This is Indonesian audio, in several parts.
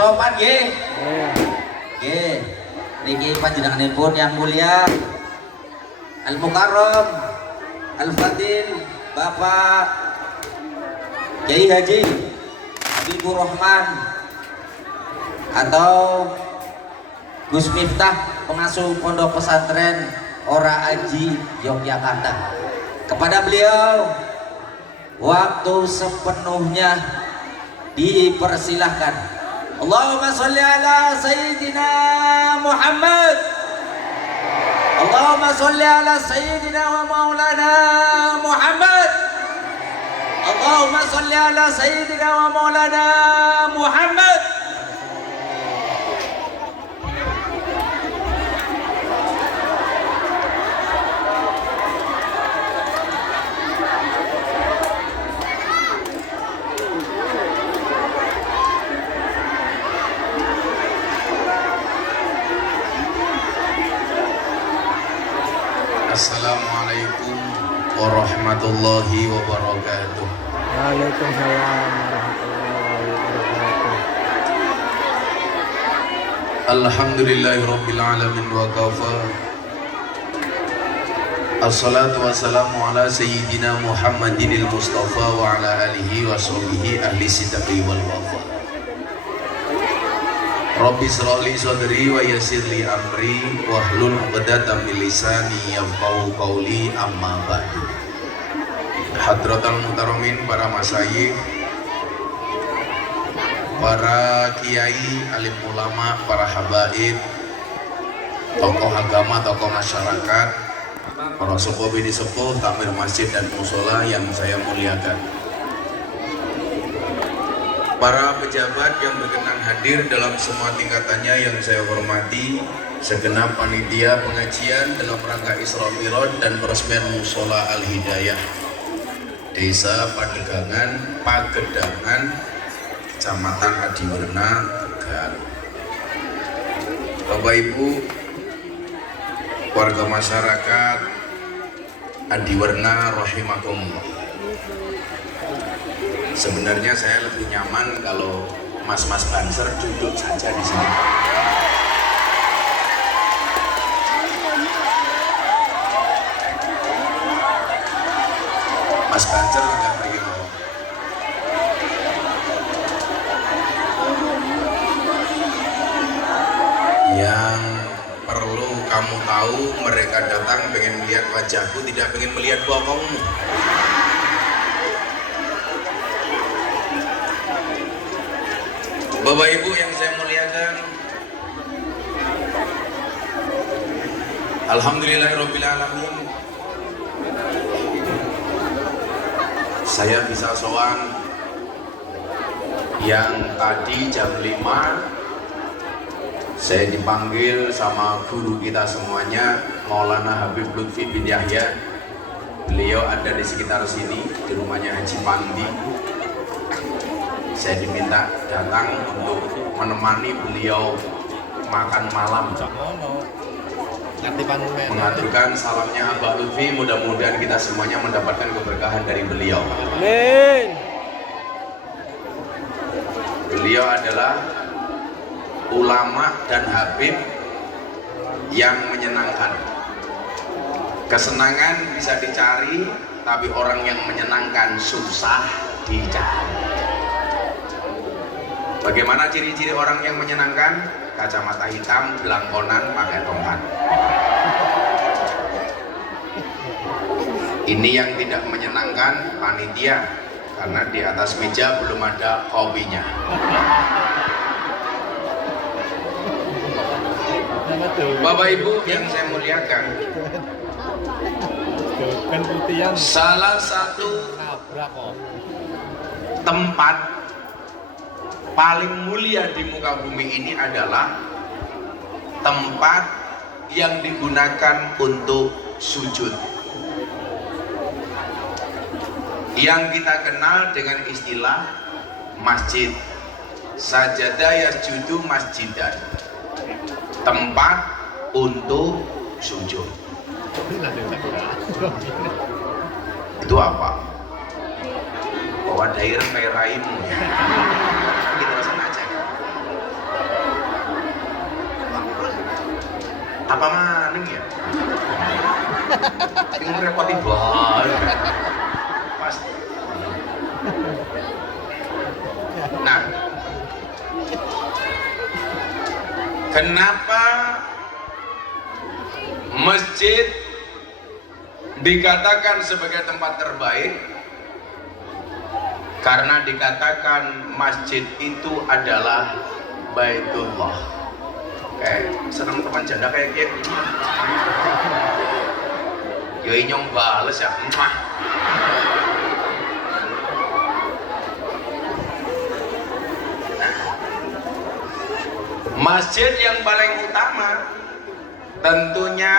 sopan nggih. Nggih. Niki panjenenganipun yang mulia Al Mukarram Al Fadil Bapak Kiai Haji Habibur Rahman atau Gus Miftah, pengasuh Pondok Pesantren Ora Aji Yogyakarta. Kepada beliau waktu sepenuhnya dipersilahkan. Allahumma sholli ala Sayyidina Muhammad. Allahumma sholli ala Sayyidina wa Maulana Muhammad. Allahumma sholli ala Sayyidina wa Maulana Muhammad. Assalamualaikum warahmatullahi wabarakatuh. Waalaikumsalam warahmatullahi wabarakatuh. Alhamdulillahi rabbil alamin wa kafa. Assalatu wassalamu ala sayyidina Muhammadinil Mustafa wa ala alihi wa sahbihi ahli sidqi wal wafa. Rabbi shrah li sadri wa yassir li amri wahlul 'uqdatam min lisani yafqahu qawli, amma ba'du. Hadratal muhtaromin, para masyayikh, para kiai, alim ulama, para habaib, tokoh agama, tokoh masyarakat, para sepuh bini sepuh, takmir masjid dan musola yang saya muliakan, para pejabat yang berkenan hadir dalam semua tingkatannya yang saya hormati, segenap panitia pengajian dalam rangka Isra Mi'raj dan peresmian Musola Al Hidayah Desa Padegangan, Pagedangan, Kecamatan Adiwerna, Tegal. Bapak Ibu, warga masyarakat Adiwerna rahimakumullah. Sebenarnya saya lebih nyaman kalau mas-mas Banser duduk saja di sini. Mas Banser enggak bagaimana? Yang perlu kamu tahu, mereka datang pengen melihat wajahku, tidak pengen melihat bokongmu. Bapak Ibu yang saya muliakan, alhamdulillahirabbil alamin, saya bisa sowan. Yang tadi jam 5 saya dipanggil sama guru kita semuanya, Maulana Habib Lutfi bin Yahya. Beliau ada di sekitar sini, di rumahnya Haji Pandi. Saya diminta datang untuk menemani beliau makan malam, mengaturkan salamnya Abah Lutfi. Mudah-mudahan kita semuanya mendapatkan keberkahan dari beliau. Amin. Beliau adalah ulama dan habib yang menyenangkan. Kesenangan bisa dicari, tapi orang yang menyenangkan susah dicari. Bagaimana ciri-ciri orang yang menyenangkan? Kacamata hitam, belangkonan, pakai tongkat. Ini yang tidak menyenangkan, panitia, karena di atas meja belum ada kopinya. Bapak Ibu yang saya muliakan, salah satu tempat paling mulia di muka bumi ini adalah tempat yang digunakan untuk sujud, yang kita kenal dengan istilah masjid. Sajadah yasjudu masjidan, tempat untuk sujud. Itu apa? Bawa daerah meraimu. Kita sengaja. Apa maning ya? Ini repoti banget. Pasti. Nah, kenapa masjid dikatakan sebagai tempat terbaik? Karena dikatakan masjid itu adalah Baitullah. Senang teman janda kayak gitu. Yo inyong bales ya. Masjid yang paling utama tentunya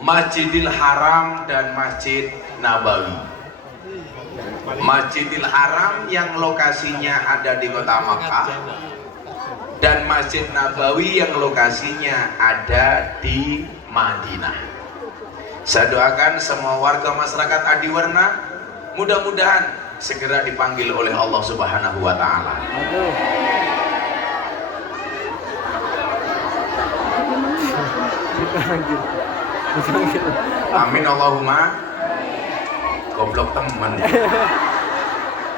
Masjidil Haram dan Masjid Nabawi. Masjidil Haram yang lokasinya ada di kota Makkah dan Masjid Nabawi yang lokasinya ada di Madinah. Saya doakan semua warga masyarakat Adiwarna mudah-mudahan segera dipanggil oleh Allah Subhanahu wa taala. Amin Allahumma. Goblok temen.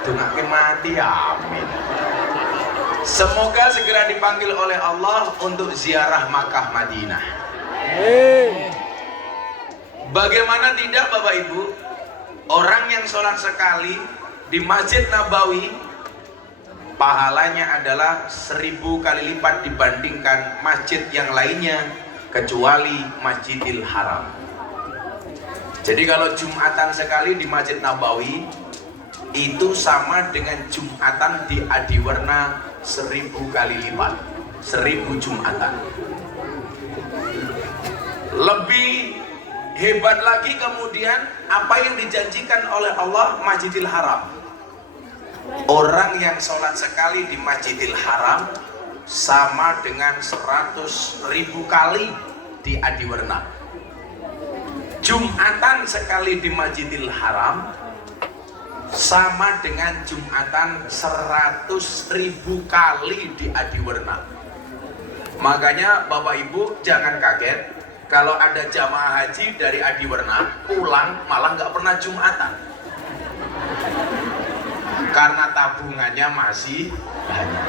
Dungake mati amin. Semoga segera dipanggil oleh Allah untuk ziarah Makkah Madinah. Bagaimana tidak Bapak Ibu, orang yang sholat sekali di Masjid Nabawi pahalanya adalah 1000 kali lipat dibandingkan masjid yang lainnya kecuali Masjidil Haram. Jadi kalau Jumatan sekali di Masjid Nabawi itu sama dengan Jumatan di Adiwarna 1000 kali lipat, 1000 Jumatan. Lebih hebat lagi kemudian apa yang dijanjikan oleh Allah Masjidil Haram. Orang yang sholat sekali di Masjidil Haram sama dengan 100.000 kali di Adiwarna. Jumatan sekali di Masjidil Haram sama dengan Jumatan 100.000 kali di Adiwarna. Makanya Bapak Ibu jangan kaget kalau ada jamaah haji dari Adiwarna pulang malah nggak pernah Jumatan karena tabungannya masih banyak.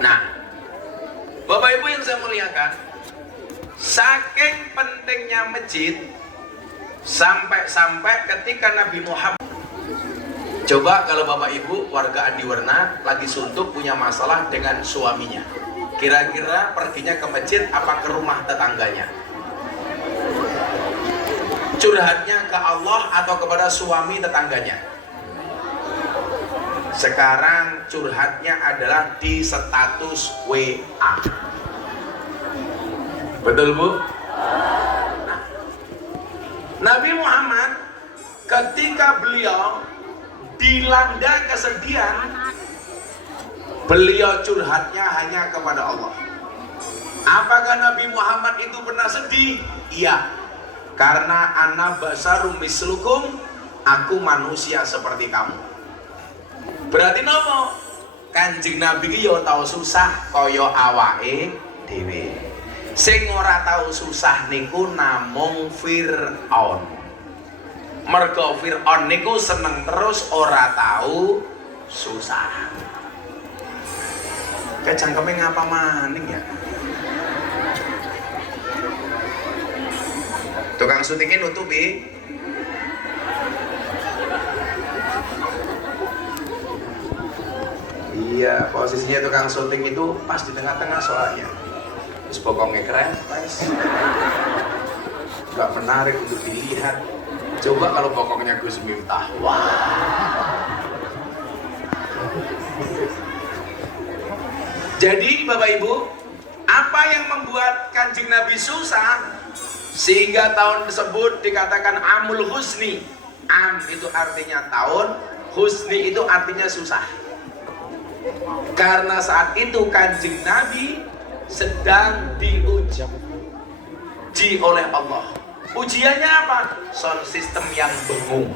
Nah, Bapak Ibu yang saya muliakan, saking pentingnya masjid sampai ketika Nabi Muhammad, coba kalau Bapak Ibu warga Adiwarna lagi suntuk punya masalah dengan suaminya, kira-kira perginya ke masjid apa ke rumah tetangganya? Curhatnya ke Allah atau kepada suami tetangganya? Sekarang curhatnya adalah di status WA. Betul Bu? Nah, Nabi Muhammad ketika beliau dilanda kesedihan, beliau curhatnya hanya kepada Allah. Apakah Nabi Muhammad itu pernah sedih? Iya. Karena ana basarum mislukum, aku manusia seperti kamu. Berarti nopo? Kanjeng Nabi ki yo tau susah kaya awake dhewe. Sing ora tau susah niku namung Fir'aun. Mergo Fir'aun niku seneng terus ora tau susah. Kayak cangkeme ngapa maning ya? Tukang syutingin nutupi. Iya, posisinya tukang syuting itu pas di tengah-tengah soalnya. Terus bokongnya keren, guys. Gak menarik untuk dilihat. Coba kalau bokongnya Gus Miftah. Wah. Jadi Bapak Ibu, apa yang membuat Kanjeng Nabi susah sehingga tahun tersebut dikatakan Amul Husni? Am itu artinya tahun, Husni itu artinya susah. Karena saat itu Kanjeng Nabi sedang diuji oleh Allah. Ujiannya apa? Sound system yang bengung.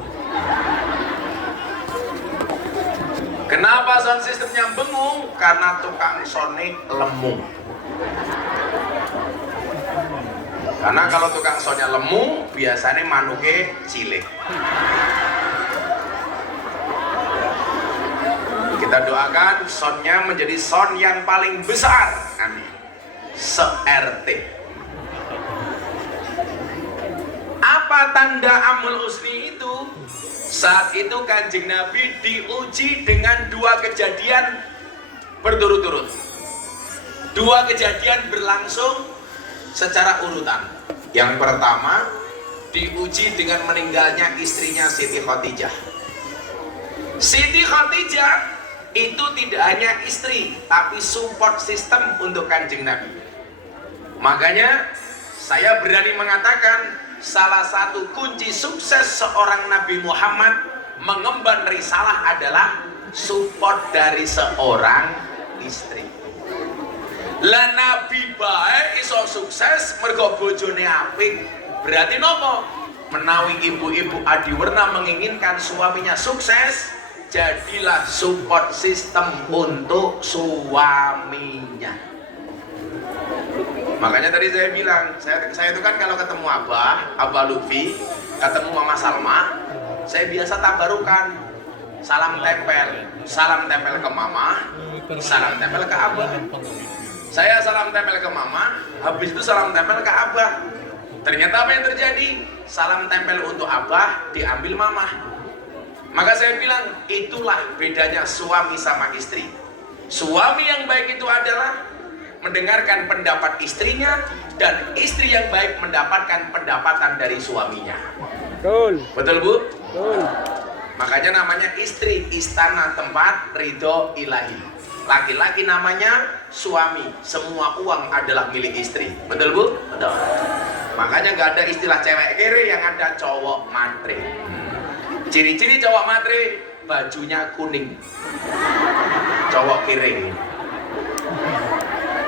Kenapa sound system yang bengung? Karena tukang sonik lemu. Karena kalau tukang sonnya lemu, biasanya manuke cilik. Kita doakan sonnya menjadi son yang paling besar. Amin. Se-RT. Apa tanda amul husni itu? Saat itu Kanjeng Nabi diuji dengan dua kejadian berturut-turut. Dua kejadian berlangsung secara urutan. Yang pertama, diuji dengan meninggalnya istrinya Siti Khadijah. Siti Khadijah itu tidak hanya istri, tapi support system untuk Kanjeng Nabi. Makanya saya berani mengatakan salah satu kunci sukses seorang Nabi Muhammad mengemban risalah adalah support dari seorang istri. Lah Nabi bae iso sukses mergo bojone apik. Berarti nopo? Menawi ibu-ibu adiwerna menginginkan suaminya sukses, jadilah support system untuk suaminya. Makanya tadi saya bilang, saya itu kan kalau ketemu Abah Lutfi, ketemu Mama Salma, saya biasa tabarukan. Salam tempel ke Mama, salam tempel ke Abah. Saya salam tempel ke Mama, habis itu salam tempel ke Abah. Ternyata apa yang terjadi? Salam tempel untuk Abah diambil Mama. Maka saya bilang, itulah bedanya suami sama istri. Suami yang baik itu adalah mendengarkan pendapat istrinya, dan istri yang baik mendapatkan pendapatan dari suaminya. Betul. Betul, Bu? Betul. Makanya namanya istri, istana tempat ridho ilahi. Laki-laki namanya suami, semua uang adalah milik istri. Betul, Bu? Betul. Makanya gak ada istilah cewek kere, yang ada cowok matre. Ciri-ciri cowok matre, bajunya kuning. Cowok kere.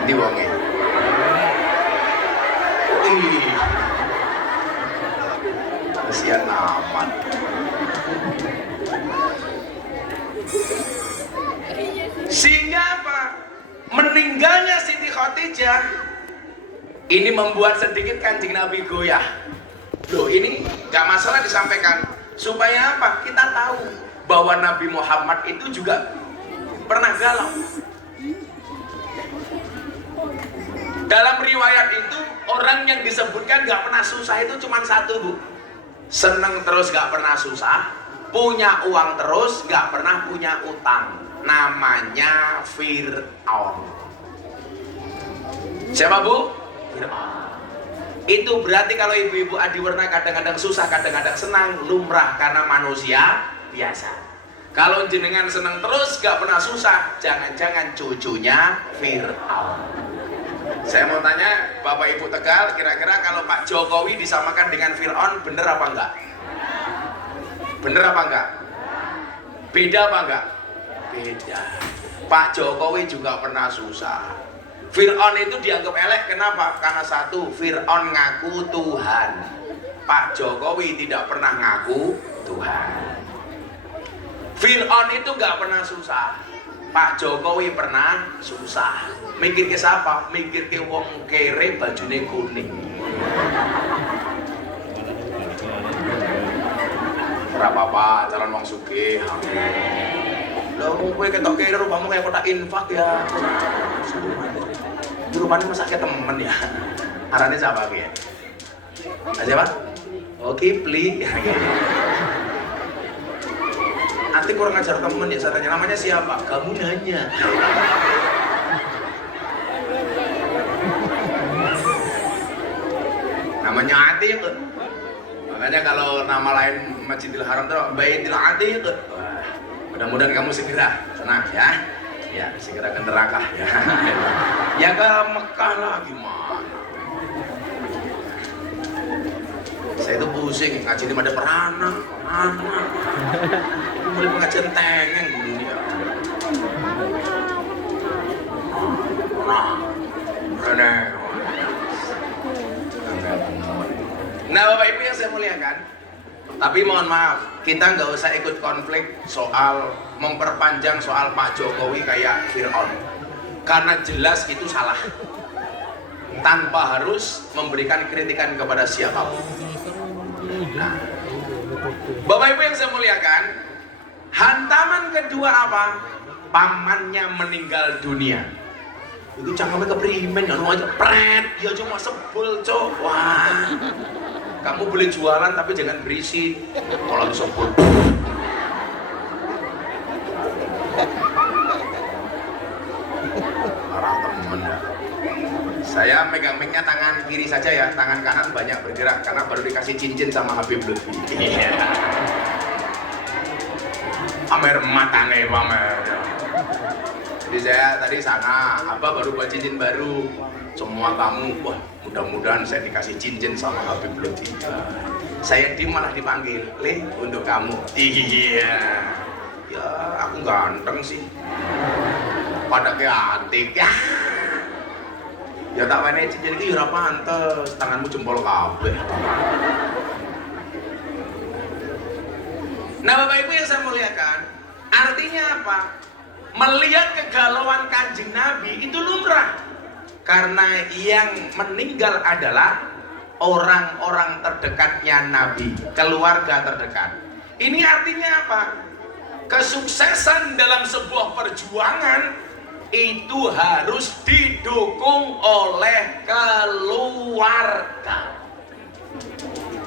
Ini wonge. Ih. Kasihan amat. Sehingga apa? Meninggalnya Siti Khadijah ini membuat sedikit Kanjeng Nabi goyah. Loh, ini gak masalah disampaikan. Supaya apa? Kita tahu bahwa Nabi Muhammad itu juga pernah galau. Dalam riwayat itu, orang yang disebutkan gak pernah susah itu cuma satu, Bu. Seneng terus gak pernah susah, punya uang terus gak pernah punya utang. Namanya Fir'aun. Siapa, Bu? Fir'aun. Itu berarti kalau ibu-ibu adiwerna kadang-kadang susah, kadang-kadang senang, lumrah karena manusia biasa. Kalau jenengan senang terus gak pernah susah, jangan-jangan cucunya Fir'aun. Saya mau tanya Bapak Ibu Tegal, kira-kira kalau Pak Jokowi disamakan dengan Fir'aun, bener apa enggak? Bener apa enggak? Beda apa enggak? Beda. Pak Jokowi juga pernah susah. Fir'aun itu dianggap elek, kenapa? Karena satu, Fir'aun ngaku Tuhan. Pak Jokowi tidak pernah ngaku Tuhan. Fir'aun itu gak pernah susah. Pak Jokowi pernah susah. Mikir ke siapa? Mikir ke wong kere bajune kuning. Ora apa-apa, calon wong sugih. Loh, kowe ketok kere rupamu kayak kotak infak ya. Rupanya masa kayak temen ya. Arane siapa ki? Siapa? Oke, Pli. Nanti kurang ajar temen ya, saya tanya namanya siapa? Kamu nanya. Namanya Atiq. Makanya kalau nama lain Masjidil Haram itu Baitul Atiq. Mudah-mudahan kamu segera senang ya. Ya, segera ke neraka ya. Ya ke Mekah lah gimana? Saya itu pusing ngaji di Mada Perana. Mulai pengajian tengeng dulu nih ya. Nah, Bapak Ibu yang saya muliakan, tapi mohon maaf, kita nggak usah ikut konflik soal memperpanjang soal Pak Jokowi kayak Fir'aun, karena jelas itu salah. tanpa harus memberikan kritikan kepada siapapun. Nah, Bapak Ibu yang saya muliakan, hantaman kedua apa? Pamannya meninggal dunia. Itu cangkemnya keprimen, anu aja pret, ya cuma sebel cok. Wah, kamu boleh jualan tapi jangan berisik. Kalau sebel. Marah temen. Saya megang mic-nya tangan kiri saja ya, tangan kanan banyak bergerak karena baru dikasih cincin sama Habib Lutfi. Pamer matane pamer. Jadi saya tadi sana, apa baru buat cincin baru. Semua tamu, wah mudah-mudahan saya dikasih cincin sama Habib Lutfi. Saya malah dipanggil, Le, untuk kamu. Iya. Ya, aku ganteng sih. Pada keantik ya. Ya tak wene cincin iki ora pantes, tanganmu jempol kabeh. Nah, Bapak Ibu yang saya muliakan, artinya apa? Melihat kegalauan Kanjeng Nabi itu lumrah. Karena yang meninggal adalah orang-orang terdekatnya Nabi, keluarga terdekat. Ini artinya apa? Kesuksesan dalam sebuah perjuangan itu harus didukung oleh keluarga.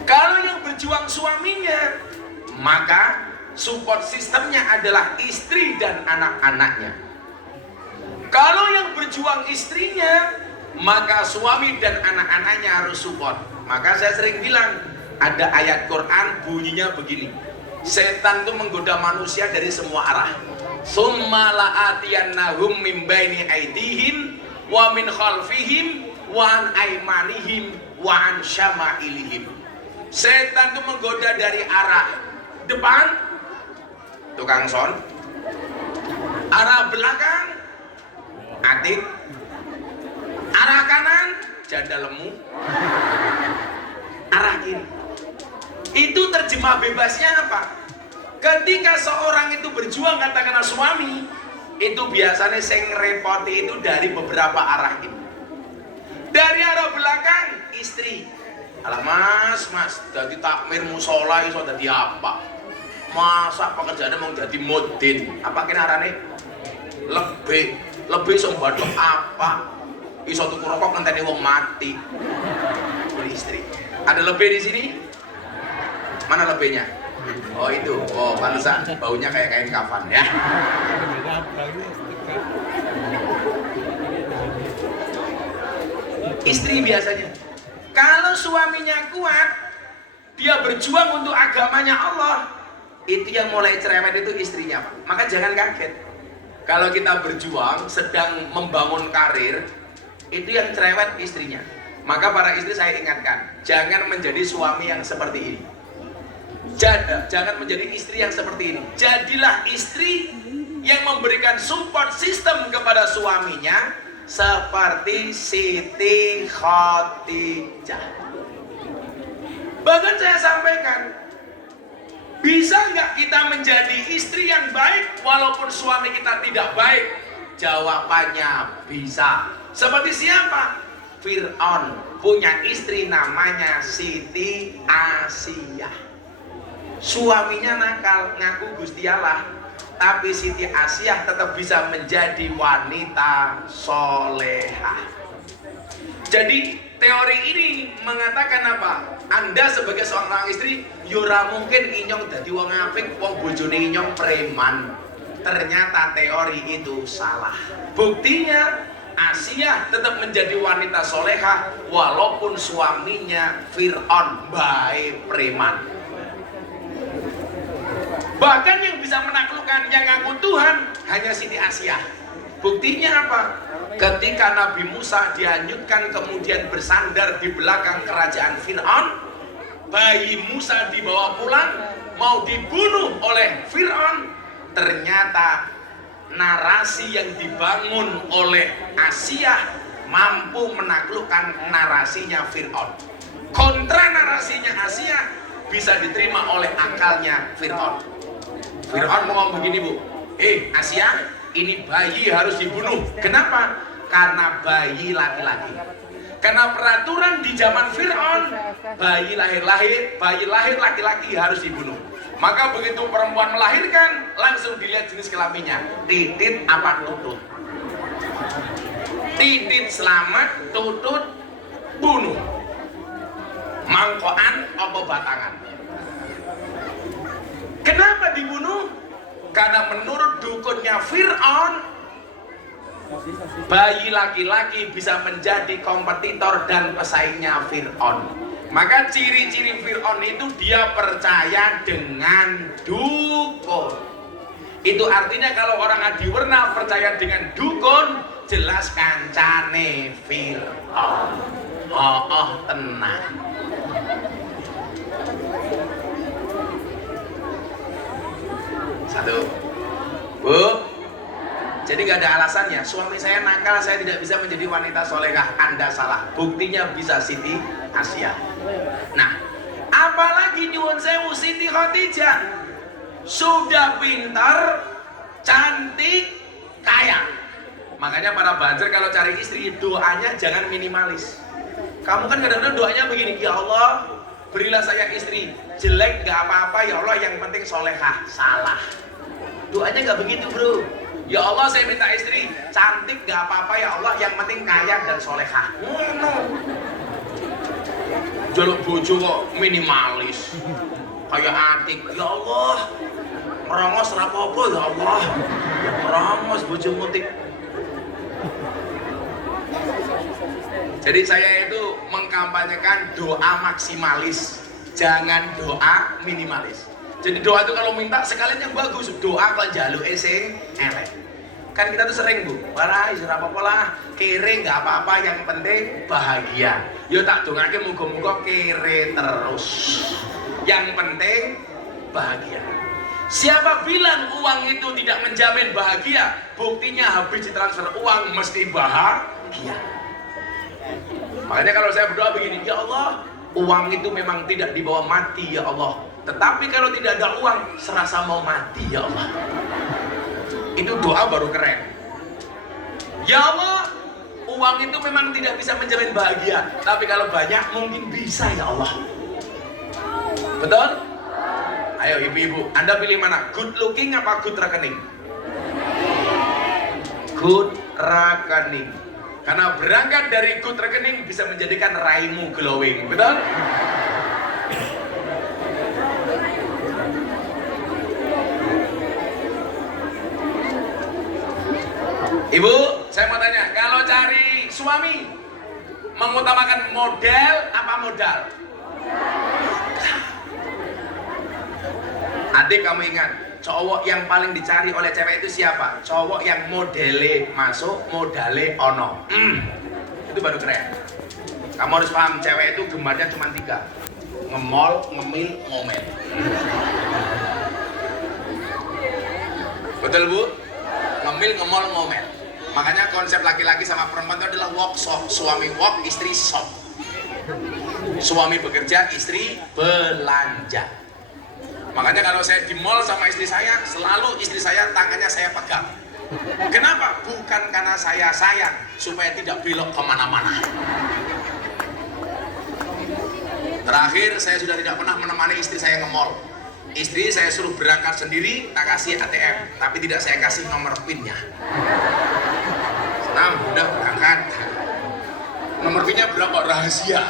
Kalau yang berjuang suaminya, maka support sistemnya adalah istri dan anak-anaknya. Kalau yang berjuang istrinya, maka suami dan anak-anaknya harus support. Maka saya sering bilang, ada ayat Quran bunyinya begini, setan itu menggoda manusia dari semua arah. Summa la'atiyannahum min baini aydihim wa min khalfihim wa an aymanihim wa an syama'ilihim. Setan itu menggoda dari arah depan, tukang son, arah belakang, atik, arah kanan, janda lemu, arah kiri. Itu terjemah bebasnya apa? Ketika seorang itu berjuang, katakanlah suami, itu biasanya sing repoti itu dari beberapa arah ini. Dari arah belakang, istri. Alah mas, jadi takmir musola iso jadi apa? Masa pekerjaannya mau jadi modin? Apa kena arane? Lebih sombadok apa? Iso tuku rokok ngenteni wong mati. Ini istri. Ada lebih di sini? Mana lebihnya? Oh itu, oh pantesan baunya kayak kain kafan ya. Istri biasanya, kalau suaminya kuat, dia berjuang untuk agamanya Allah, itu yang mulai cerewet itu istrinya, Pak. Maka jangan kaget kalau kita berjuang sedang membangun karir, itu yang cerewet istrinya. Maka para istri saya ingatkan, jangan menjadi suami yang seperti ini. Jangan menjadi istri yang seperti ini. Jadilah istri yang memberikan support system kepada suaminya seperti Siti Khadijah. Bahkan saya sampaikan, bisa nggak kita menjadi istri yang baik walaupun suami kita tidak baik? Jawabannya bisa. Seperti siapa? Fir'aun punya istri namanya Siti Asiyah. Suaminya nakal, ngaku Gusti Allah, tapi Siti Asiyah tetap bisa menjadi wanita solehah. Jadi teori ini mengatakan apa? Anda sebagai seorang istri, yura mungkin inyong dadi wong apik, wong bojone inyong preman. Ternyata teori itu salah. Buktinya Asiyah tetap menjadi wanita solehah walaupun suaminya Fir'aun baik preman. Bahkan yang bisa menaklukkan yang ngaku Tuhan hanya Siti Asiyah. Buktinya apa? Ketika Nabi Musa dihanyutkan kemudian bersandar di belakang kerajaan Fir'aun, bayi Musa dibawa pulang mau dibunuh oleh Fir'aun. Ternyata narasi yang dibangun oleh Asiyah mampu menaklukkan narasinya Fir'aun. Kontra narasinya Asiyah bisa diterima oleh akalnya Fir'aun. Fir'aun ngomong begini, Bu, Asiyah, ini bayi harus dibunuh. Kenapa? Karena bayi laki-laki. Karena peraturan di zaman Fir'aun, bayi lahir laki-laki harus dibunuh. Maka begitu perempuan melahirkan, langsung dilihat jenis kelaminnya, titit apa tutut. Titit selamat, tutut bunuh. Mangkoan apa batangan. Kenapa dibunuh? Karena menurut dukunnya Fir'aun, bayi laki-laki bisa menjadi kompetitor dan pesaingnya Fir'aun. Maka ciri-ciri Fir'aun itu dia percaya dengan dukun. Itu artinya kalau orang Adiwerna percaya dengan dukun, jelas kancane Fir'aun. Tenang. Satu. Bu, jadi nggak ada alasannya. Suami saya nakal, saya tidak bisa menjadi wanita solehah. Anda salah. Buktinya bisa Siti Asia. Nah, apalagi nyuwun sewu Siti Khadijah sudah pintar, cantik, kaya. Makanya para banjer kalau cari istri doanya jangan minimalis. Kamu kan kadang-kadang doanya begini, ya Allah berilah saya istri jelek nggak apa-apa ya Allah yang penting solehah. Salah. Doanya nggak begitu bro. Ya Allah saya minta istri cantik gak apa-apa ya Allah yang penting kaya dan solehah. No. Jaluk bojo kok minimalis kayak Atik. Ya Allah merongos rapopo ya Allah merongos bojo mutik. Jadi saya itu mengkampanyekan doa maksimalis, jangan doa minimalis. Jadi doa itu kalau minta sekalian yang bagus, doa kalau jaluk sing elek. Kan kita tuh sering bu, walah isra apa-apa lah, kere nggak apa-apa, yang penting bahagia. Yo tak dongake muga-muga kere terus. Yang penting bahagia. Siapa bilang uang itu tidak menjamin bahagia? Buktinya habis ditransfer uang mesti bahagia. Makanya kalau saya berdoa begini, ya Allah, uang itu memang tidak dibawa mati ya Allah. Tetapi kalau tidak ada uang, serasa mau mati ya Allah. Itu doa baru keren. Ya Allah, uang itu memang tidak bisa menjamin bahagia. Tapi kalau banyak mungkin bisa ya Allah. Betul? Ayo ibu-ibu, Anda pilih mana? Good looking apa good rekening? Good rekening. Karena berangkat dari good rekening bisa menjadikan raimu glowing. Betul? Ibu, saya mau tanya, kalau cari suami mengutamakan model apa modal? Adik kamu ingat, cowok yang paling dicari oleh cewek itu siapa? Cowok yang modele masuk, modale ono. Itu baru keren. Kamu harus paham, cewek itu gembarnya cuma 3. Ngemol, ngemil, ngomel. Betul bu? Ngemil, ngemol, ngomel. Makanya konsep laki-laki sama perempuan itu adalah walk shop. Suami walk, istri shop. Suami bekerja, istri belanja. Makanya kalau saya di mall sama istri saya, selalu istri saya tangannya saya pegang. Kenapa? Bukan karena saya sayang, supaya tidak belok kemana-mana. Terakhir, saya sudah tidak pernah menemani istri saya ke mall. Istri saya suruh berangkat sendiri, tak kasih ATM, tapi tidak saya kasih nomor PIN-nya. Senang, udah berangkat. Nomor PIN-nya berapa? Rahasia.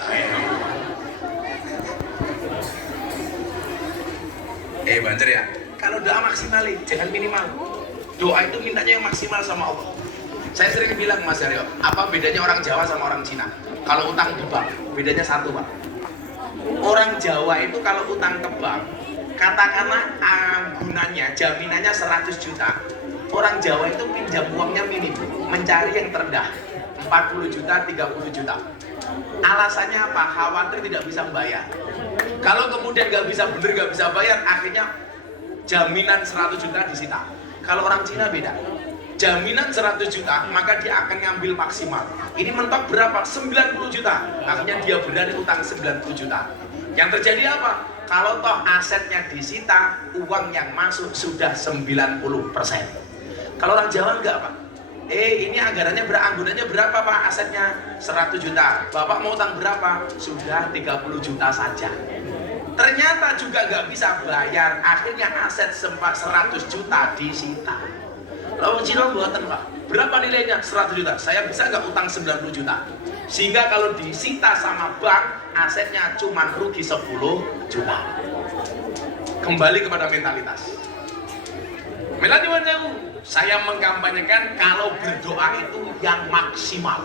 Banter ya. Kalau doa maksimal, jangan minimal. Doa itu mintanya yang maksimal sama Allah. Saya sering bilang Mas Aryo, apa bedanya orang Jawa sama orang Cina? Kalau utang di bank, bedanya satu Pak. Orang Jawa itu kalau utang ke bank, katakanlah gunanya, jaminannya 100 juta. Orang Jawa itu pinjam uangnya minim, mencari yang terendah, 40 juta, 30 juta. Alasannya apa? Khawatir tidak bisa membayar. Kalau kemudian nggak bisa bener, nggak bisa bayar, akhirnya jaminan 100 juta disita. Kalau orang Cina beda, jaminan 100 juta, maka dia akan ngambil maksimal. Ini mentok berapa? 90 juta. Akhirnya dia berani utang 90 juta. Yang terjadi apa? Kalau toh asetnya disita, uang yang masuk sudah 90%. Kalau orang Jawa enggak Pak. Ini anggarannya anggunannya berapa Pak? Asetnya 100 juta. Bapak mau utang berapa? Sudah 30 juta saja. Ternyata juga nggak bisa bayar. Akhirnya aset sempat 100 juta disita. Lalu Cina buatan Pak, berapa nilainya? 100 juta. Saya bisa nggak utang 90 juta? Sehingga kalau disita sama bank, asetnya cuma rugi 10 juta. Kembali kepada mentalitas. Saya mengkampanyekan kalau berdoa itu yang maksimal.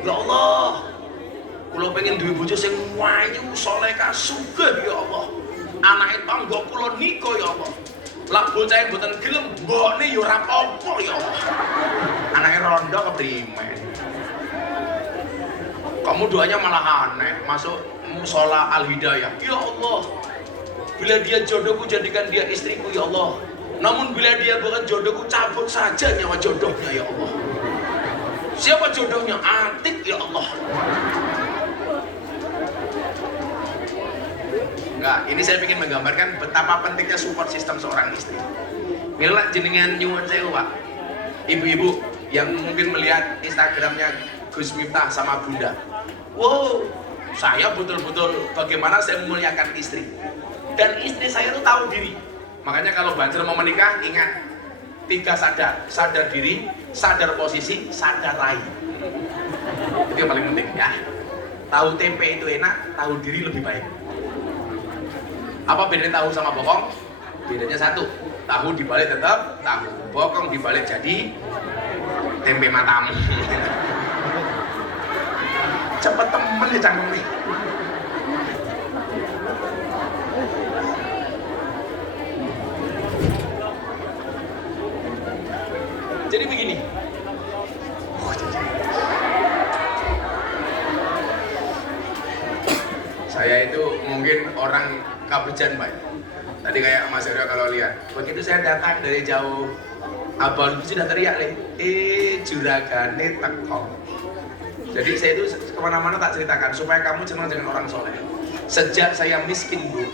Ya Allah, kalau pengen duwe bojo sing wayu, solehah, sugih ya Allah. Anake tangga kula nika ya Allah. Lah bocah mboten gelem, mbokne ya ora apa-apa ya Allah. Anake rondo keprimen. Kamu doanya malah aneh, masuk musola Al-Hidayah. Ya Allah, bila dia jodohku jadikan dia istriku ya Allah. Namun bila dia bukan jodohku, cabut saja nyawa jodohnya ya Allah. Siapa jodohnya? Atik ya Allah. Enggak, ini saya ingin menggambarkan betapa pentingnya support sistem seorang istri. Mila jenengan nyuwun saya Pak, ibu-ibu yang mungkin melihat Instagramnya Gus Miftah sama Bunda. Wow, saya betul-betul bagaimana saya memuliakan istri. Dan istri saya tuh tahu diri. Makanya kalau Banjar mau menikah, ingat 3 sadar. Sadar diri, sadar posisi, sadar raih. Itu yang paling penting ya. Tahu tempe itu enak, tahu diri lebih baik. Apa bedanya tahu sama bohong? Bedanya satu, tahu dibalik tetap tahu, bohong dibalik jadi tempe matamu. Cepet temen ya canggung nih. Jadi begini. Saya itu mungkin orang Kabejan Pak. Tadi kayak Mas Aryo kalau lihat, begitu saya datang dari jauh, abang itu sudah teriak nih, juragane teko. Jadi saya itu kemana-mana tak ceritakan supaya kamu senang dengan orang soleh. Sejak saya miskin Bu,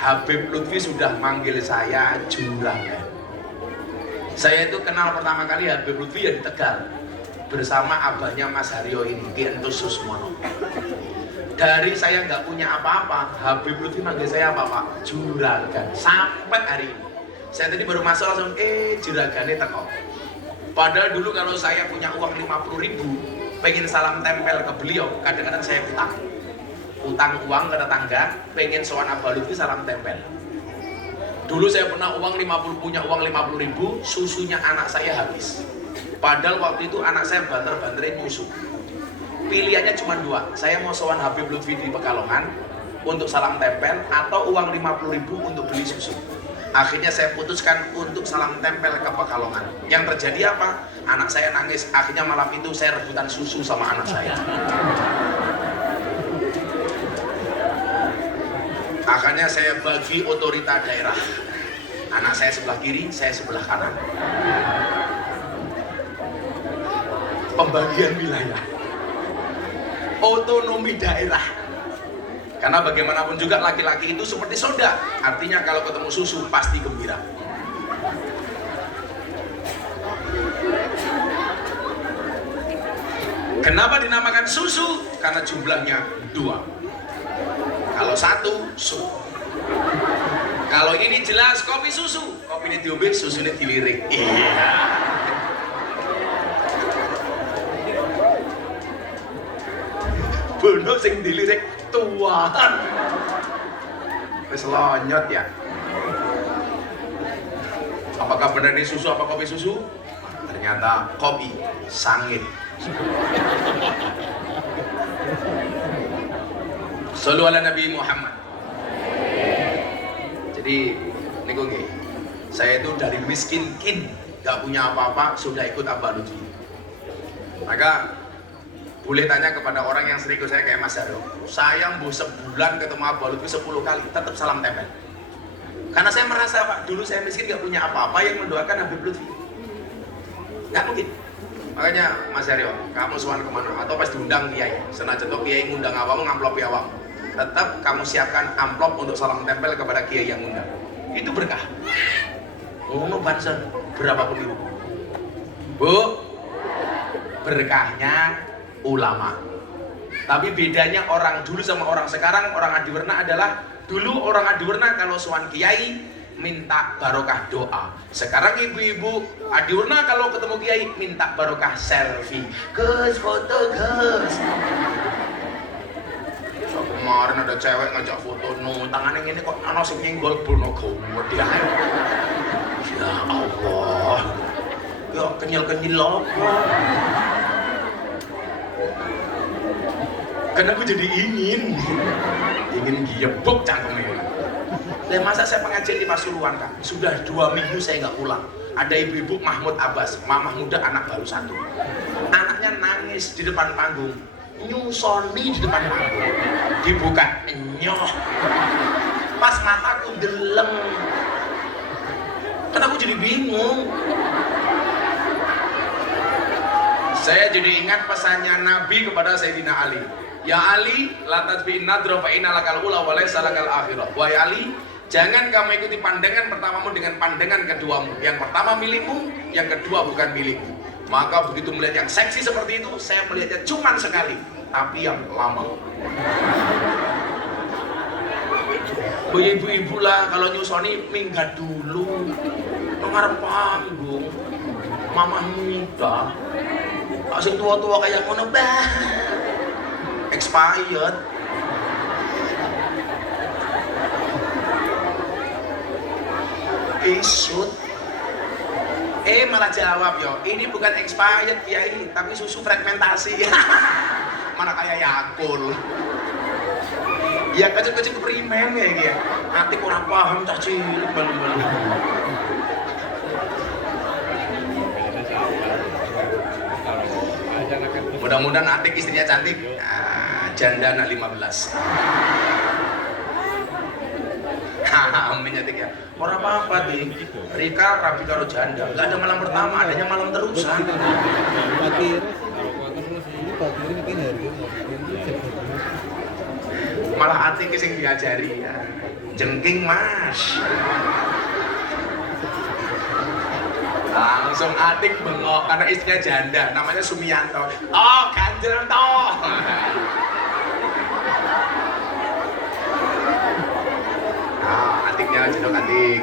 Habib Lutfi sudah manggil saya juragan. Saya itu kenal pertama kali Habib Lutfi ya di Tegal bersama abahnya Mas Haryo ini, Ki Entus Susmono. Dari saya nggak punya apa-apa, Habib Lutfi manggil saya apa Pak? Juragan. Sampai hari ini. Saya tadi baru masuk langsung, juragannya teko. Padahal dulu kalau saya punya uang 50.000, pengen salam tempel ke beliau, kadang-kadang saya utang uang ke tetangga, pengen soal Abah Lutfi salam tempel. Dulu saya pernah punya uang 50.000, susunya anak saya habis. Padahal waktu itu anak saya banter-banterin nyusu. Pilihannya cuma 2, saya mau sowan Habib Lutfi di Pekalongan untuk salam tempel atau uang 50.000 untuk beli susu. Akhirnya saya putuskan untuk salam tempel ke Pekalongan. Yang terjadi apa? Anak saya nangis, akhirnya malam itu saya rebutan susu sama anak saya. Akhirnya saya bagi otorita daerah. Anak saya sebelah kiri, saya sebelah kanan. Pembagian wilayah. Otonomi daerah. Karena bagaimanapun juga laki-laki itu seperti soda, artinya kalau ketemu susu pasti gembira. Kenapa dinamakan susu? Karena jumlahnya 2. Kalau 1 su. Kalau ini jelas kopi susu, kopi ini diombe, susunya dilirik. Iya. Bono sing dilirik tuan. Wis lonyot ya. Apakah benar ini susu apa kopi susu? Ternyata kopi sangit. Shallu ala Nabi Muhammad. Jadi niku nggih. Saya itu dari miskin gak punya apa-apa sudah ikut Abah Lutfi. Maka boleh tanya kepada orang yang sering ikut saya kayak Mas Daryo. Saya mau sebulan ketemu Abah Lutfi 10 kali, tetap salam tempel. Karena saya merasa Pak, dulu saya miskin gak punya apa-apa yang mendoakan Habib Lutfi. Gak mungkin. Makanya Mas Daryo, kamu suan kemana? Atau pas diundang kiai, senajan to kiai ngundang awamu ngamplop ya awamu. Tetap kamu siapkan amplop untuk salam tempel kepada kiai yang undang. Itu berkah. Oh, no bansen. berapapun itu. Bu, berkahnya ulama. Tapi bedanya orang dulu sama orang sekarang, orang Adiwerna adalah dulu orang Adiwerna kalau sowan kiai minta barokah doa. Sekarang ibu-ibu Adiwerna kalau ketemu kiai minta barokah selfie. Gus, foto Gus. So, kemarin ada cewek ngajak foto, tangannya ini kok ana sing nyenggol Bonogo. Ya Allah. Ya kenyal-kenyil apa? Karena aku jadi ingin giyebok cangkemnya. Dan masa saya pengajian di Pasuruan Kak, sudah 2 minggu saya nggak pulang. Ada ibu-ibu Mahmud Abbas, mamah muda anak baru 1. Anaknya nangis di depan panggung, nyusoni di depan panggung, dibuka, nyoh. Pas mataku deleng, karena aku jadi bingung. Saya jadi ingat pesannya Nabi kepada Sayyidina Ali. Ya Ali, la tatbi'in nadra fa inna lakal ula wa laysa lakal akhirah. Wahai Ali, jangan kamu ikuti pandangan pertamamu dengan pandangan keduamu. Yang pertama milikmu, yang kedua bukan milikmu. Maka begitu melihat yang seksi seperti itu, saya melihatnya cuma sekali, tapi yang lama. Ibu-ibu lah kalau nyusoni minggat dulu, ngarep panggung, mamah muda, asing tua-tua kayak ngono bah, expired. Isut. Malah jawab yo, ini bukan expired Kiai, tapi susu fragmentasi. Mana kayak Yakul. Ya kecil-kecil keprimen kayak gitu. Nanti kurang paham tak cilik bal-bal. Mudah-mudahan Atik istrinya cantik. Janda anak 15. Amin ya Tik ya. Orang apa-apa Tik. Rika rapi karo janda. Gak ada malam pertama, adanya malam terusan. Malah Atik sing diajari ya. Jengking Mas. Langsung Atik bengok karena istrinya janda, namanya Sumiyanto. Oh, ganjel toh. Atiknya jedok Atik.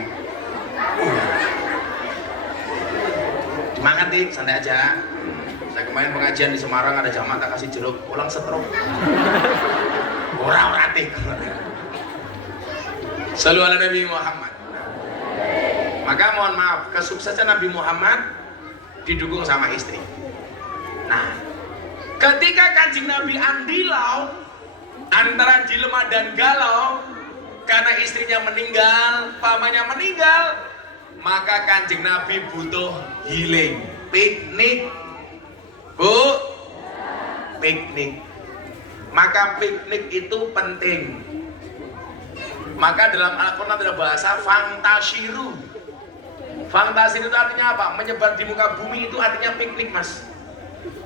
Semangat Tik, santai aja. Saya kemarin pengajian di Semarang ada jamaah tak kasih jeruk, pulang stroke. Orang-orang Tik. Shallu ala Nabi Muhammad. Maka mohon maaf, kesuksesan Nabi Muhammad didukung sama istri. Nah, ketika Kanjeng Nabi andilau antara dilema dan galau karena istrinya meninggal, pamannya meninggal, maka Kanjeng Nabi butuh healing, piknik. Bu, piknik. Maka piknik itu penting. Maka dalam Al-Quran ada bahasa fantasyiru. Fantasyiru itu artinya apa? Menyebar di muka bumi itu artinya piknik Mas.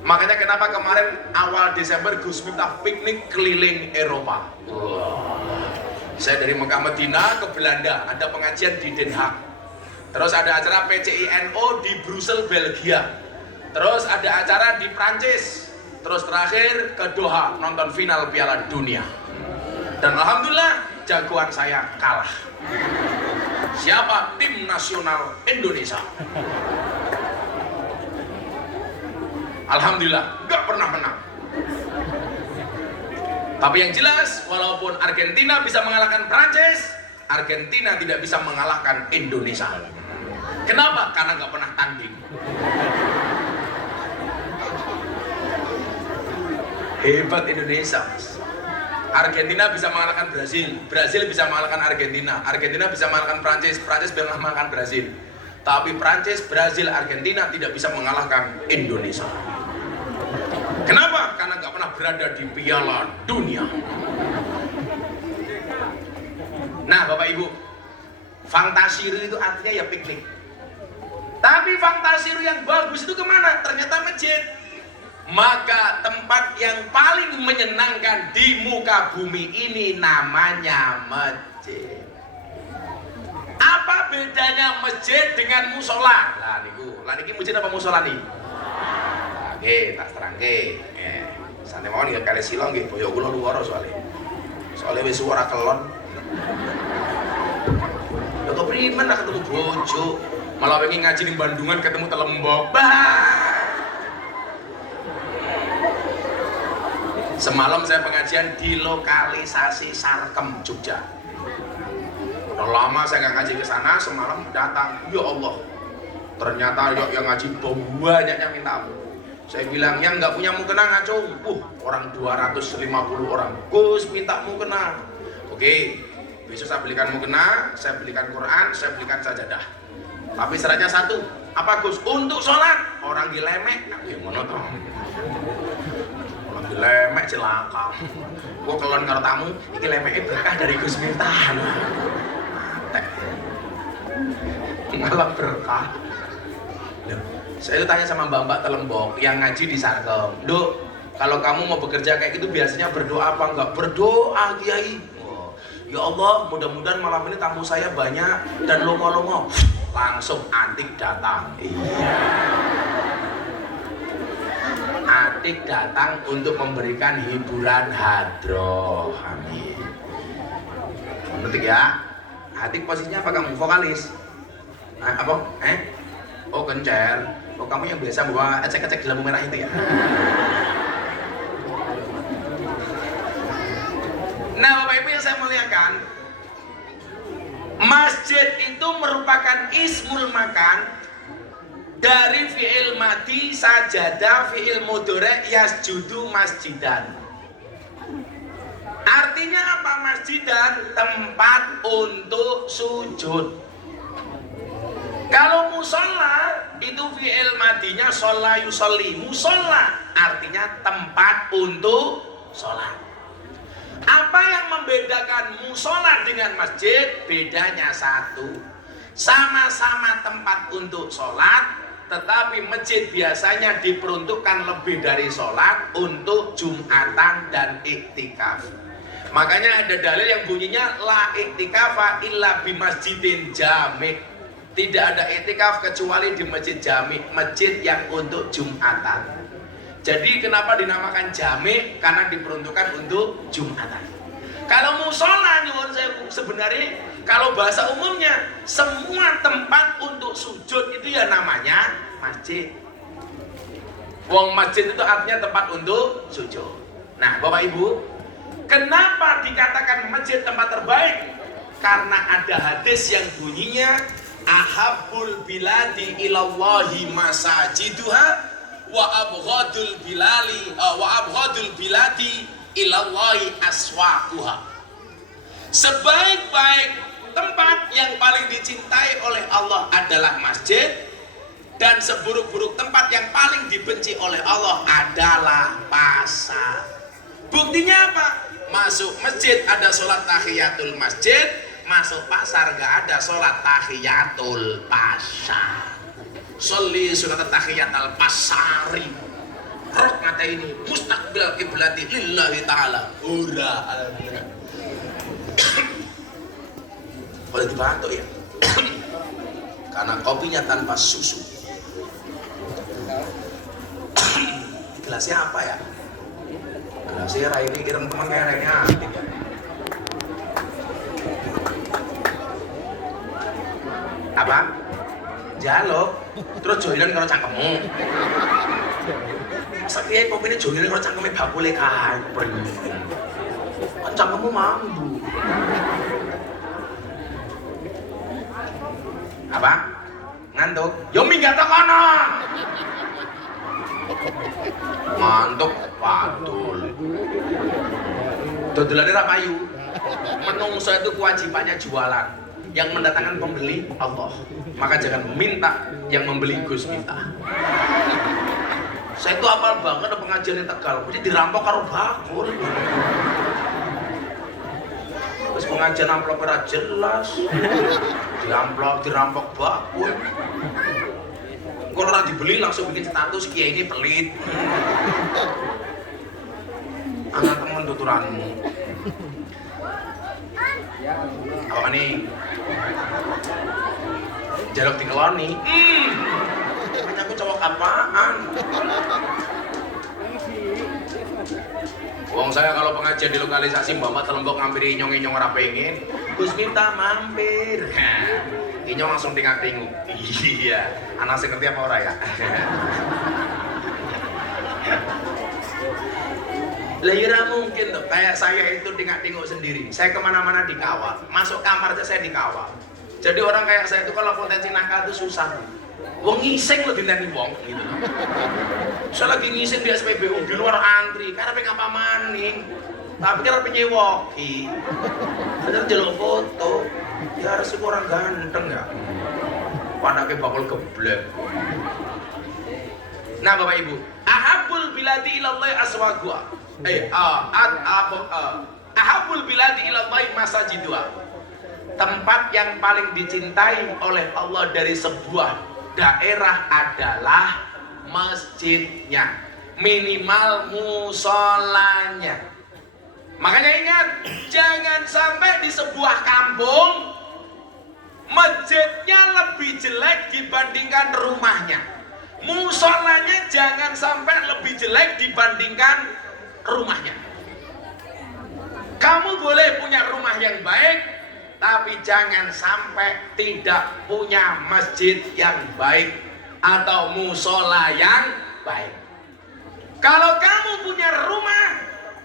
Makanya kenapa kemarin awal Desember Gus minta piknik keliling Eropa. Saya dari Mekah Madinah ke Belanda, ada pengajian di Den Haag. Terus ada acara PCINO di Brussels, Belgia. Terus ada acara di Prancis. Terus terakhir ke Doha nonton final Piala Dunia. Dan alhamdulillah jagoan saya kalah. Siapa? Tim nasional Indonesia. Alhamdulillah nggak pernah menang. Tapi yang jelas, walaupun Argentina bisa mengalahkan Prancis, Argentina tidak bisa mengalahkan Indonesia. Kenapa? Karena nggak pernah tanding. Hebat Indonesia. Argentina bisa mengalahkan Brazil, Brazil bisa mengalahkan Argentina, Argentina bisa mengalahkan Prancis, Prancis bisa mengalahkan Brazil. Tapi Prancis, Brazil, Argentina tidak bisa mengalahkan Indonesia. Kenapa? Karena nggak pernah berada di Piala Dunia. Nah, Bapak Ibu, fantasyiru itu artinya ya piknik. Tapi fantasyiru yang bagus itu kemana? Ternyata masjid. Maka tempat yang paling menyenangkan di muka bumi ini namanya masjid. Apa bedanya masjid dengan musola? Lah niki masjid apa musola nih? Oke, tak terangke. Santai mawon nggih kali silong nggih boyo kula luwara soalnya. Soalnya wis suara kelon. Ya keprimen lah ketemu bojo. Malah pengen ngaji di Bandungan ketemu Telembok. Semalam saya pengajian di lokalisasi Sarkem, Jogja. Udah lama saya nggak ngaji ke sana, semalam datang. Ya Allah, ternyata yang ngaji banyaknya minta ampun. Saya bilang yang nggak punya mukena ngaco. Orang 250 orang. Gus minta mukena. Oke, besok saya belikan mukena, saya belikan Quran, saya belikan sajadah. Tapi syaratnya satu. Apa Gus? Untuk sholat. Orang dilemek. Nah, yang mana toh? Orang dilemek celaka. Gua kelon karo tamu, iki lemeknya berkah dari Gus Miftah. Mantep. Malah berkah. Saya itu tanya sama mbak-mbak Telembok yang ngaji di Sarkem, Duk, kalau kamu mau bekerja kayak gitu biasanya berdoa apa enggak? Berdoa, Kiai. Oh, ya Allah, mudah-mudahan malam ini tamu saya banyak dan longo-longo. Langsung Atik datang. Iya. Atik datang untuk memberikan hiburan hadroh. Amin. Mengerti ya? Atik posisinya apa kamu? Vokalis? Nah, apa? Oh, kencer. Oh, kamu yang biasa bawa ecek-ecek di lampu merah itu ya? Nah, Bapak Ibu yang saya muliakan, masjid itu merupakan ismul makan dari fi'il madi sajadah fi'il mudhari yasjudu masjidan. Artinya apa masjidan? Tempat untuk sujud. Kalau musola itu fi'il madinya sholla yusolli. Musola artinya tempat untuk sholat. Apa yang membedakan musola dengan masjid? Bedanya satu, sama-sama tempat untuk sholat, tetapi masjid biasanya diperuntukkan lebih dari sholat untuk jumatan dan iktikaf. Makanya ada dalil yang bunyinya la iktikafa illa bimasjidin jami'. Tidak ada iktikaf kecuali di masjid jami', masjid yang untuk jumatan. Jadi kenapa dinamakan jami'? Karena diperuntukkan untuk jumatan. Kalau musola nyuwun sewu, sebenarnya kalau bahasa umumnya semua tempat untuk sujud itu ya namanya masjid. Wong masjid itu artinya tempat untuk sujud. Nah, Bapak Ibu, kenapa dikatakan masjid tempat terbaik? Karena ada hadis yang bunyinya ahabbul biladi ilallahi masajiduha wa abghadul biladi ilallahi aswaquha. Sebaik-baik tempat yang paling dicintai oleh Allah adalah masjid, dan seburuk-buruk tempat yang paling dibenci oleh Allah adalah pasar. Buktinya apa? Masuk masjid ada sholat tahiyatul masjid, masuk pasar nggak ada sholat tahiyatul pasar. Sholli sholat tahiyatul pasari. Rok mata ini mustaqbil kiblati lillahi ta'ala. Ura. Boleh dibantu ya? Karena kopinya tanpa susu. Gelasnya apa ya? Gelasnya Raini ireng teman mereknya. Apa? Jaluk. Terus joinan karo cangkemmu. Masa piye kopi ini joinan karo cangkeme bakule kae. Kan cangkemmu mambu. Apa? Ngantuk? Yo minggat kono. Ngantuk padul. Dodolane ra payu. Menungso itu kewajibannya jualan. Yang mendatangkan pembeli Allah. Maka jangan minta yang membeli Gus Miftah. Saya itu apal banget pengajian yang Tegal. Mesti dirampok karo bakul. Terus pengajian amplop ora jelas. Dirampok bakul. Kalau orang dibeli langsung bikin status kiai ini pelit. Anak teman tuturanmu. Apa nih? jaluk dikeloni. Aku cowok apaan? Wong saya kalau pengajian di lokalisasi Mbak Telembok ngampiri inyong-inyong ora pengen, Gus minta mampir. Inyong langsung tinggal-tinggung. Iya, anak sing ngerti apa ora ya? Lah ya mungkin tuh, kayak saya itu tinggal-tinggung sendiri. Saya kemana-mana dikawal, masuk kamar aja saya dikawal. Jadi orang kayak saya itu kalau potensi nakal itu susah. Wong ngising lo dinteni wong gitu. Saya lagi ngising di SPBU di luar antri, karena pengen apa maning. Tapi kan pengen nyewoki. Padahal jelok foto. Ya harus orang ganteng ya. Panake bakal geblek. Nah Bapak Ibu, ahabul biladi ilallah aswaqwa. Ahabul biladi ilallah masajidwa. Tempat yang paling dicintai oleh Allah dari sebuah daerah adalah masjidnya, minimal musolanya. Makanya ingat, jangan sampai di sebuah kampung masjidnya lebih jelek dibandingkan rumahnya, musolanya jangan sampai lebih jelek dibandingkan rumahnya. Kamu boleh punya rumah yang baik, tapi jangan sampai tidak punya masjid yang baik atau musola yang baik. Kalau kamu punya rumah,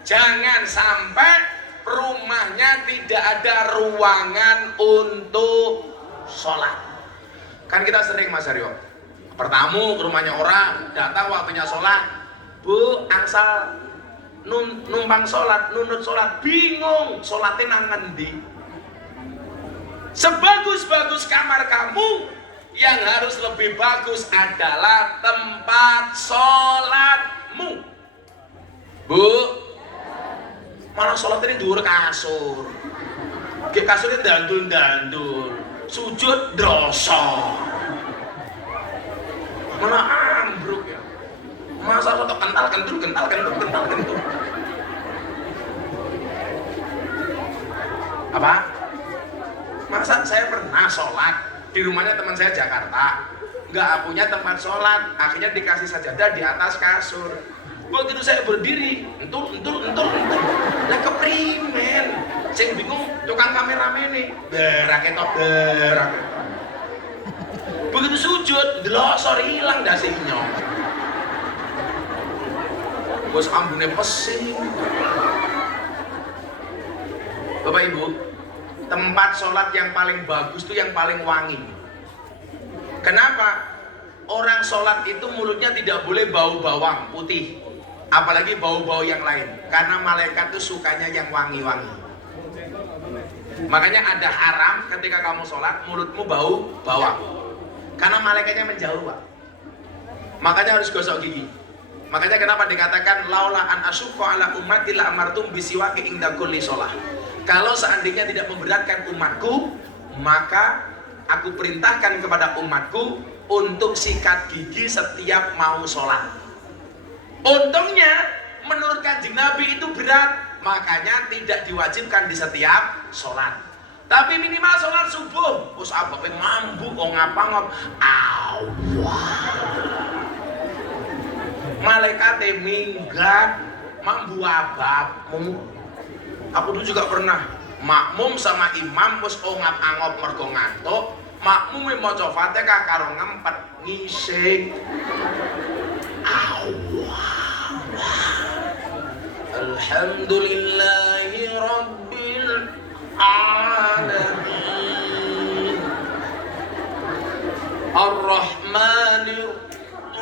jangan sampai rumahnya tidak ada ruangan untuk sholat. Kan kita sering Mas Aryo, pertamu ke rumahnya orang, datang waktunya sholat, Bu, angsal numpang sholat, nunut sholat, bingung sholatnya nang ngendi. Sebagus-bagus kamar kamu, yang harus lebih bagus adalah tempat sholatmu. Bu, malah sholat ini dhuwur kasur. Kasurnya dandul-dandul, sujud droso. Malah ambruk ya. Masa sholat kental-kentul. Apa? Masa saya pernah sholat di rumahnya teman saya Jakarta, nggak punya tempat sholat, akhirnya dikasih sajadah di atas kasur. Begitu saya berdiri, entul, nah keprimen, saya bingung tukang kameramen nih, berak. Begitu sujud, delosor hilang dasinya. Bos ambune pesing. Bapak Ibu, tempat sholat yang paling bagus itu yang paling wangi. Kenapa? Orang sholat itu mulutnya tidak boleh bau bawang putih, apalagi bau-bau yang lain, karena malaikat itu sukanya yang wangi-wangi. Makanya ada haram ketika kamu sholat mulutmu bau bawang, karena malaikatnya menjauh Pak. Makanya harus gosok gigi. Makanya kenapa dikatakan laula an asyqa ala ummati la amartum bisiwaki inda kulli shalah. Kalau seandainya tidak memberatkan umatku, maka aku perintahkan kepada umatku untuk sikat gigi setiap mau sholat. Untungnya menurut Kanjeng Nabi itu berat, makanya tidak diwajibkan di setiap sholat. Tapi minimal sholat subuh, us apa mambu, ngapa Allah. Malaikate minggat, mambu ababmu. Aku dulu juga pernah makmum sama imam terus ngap-angop mergo ngantuk, makmum maca Fatihah karo ngempet ngising. Allah. Alhamdulillahi rabbil alamin. Ar-Rahmanir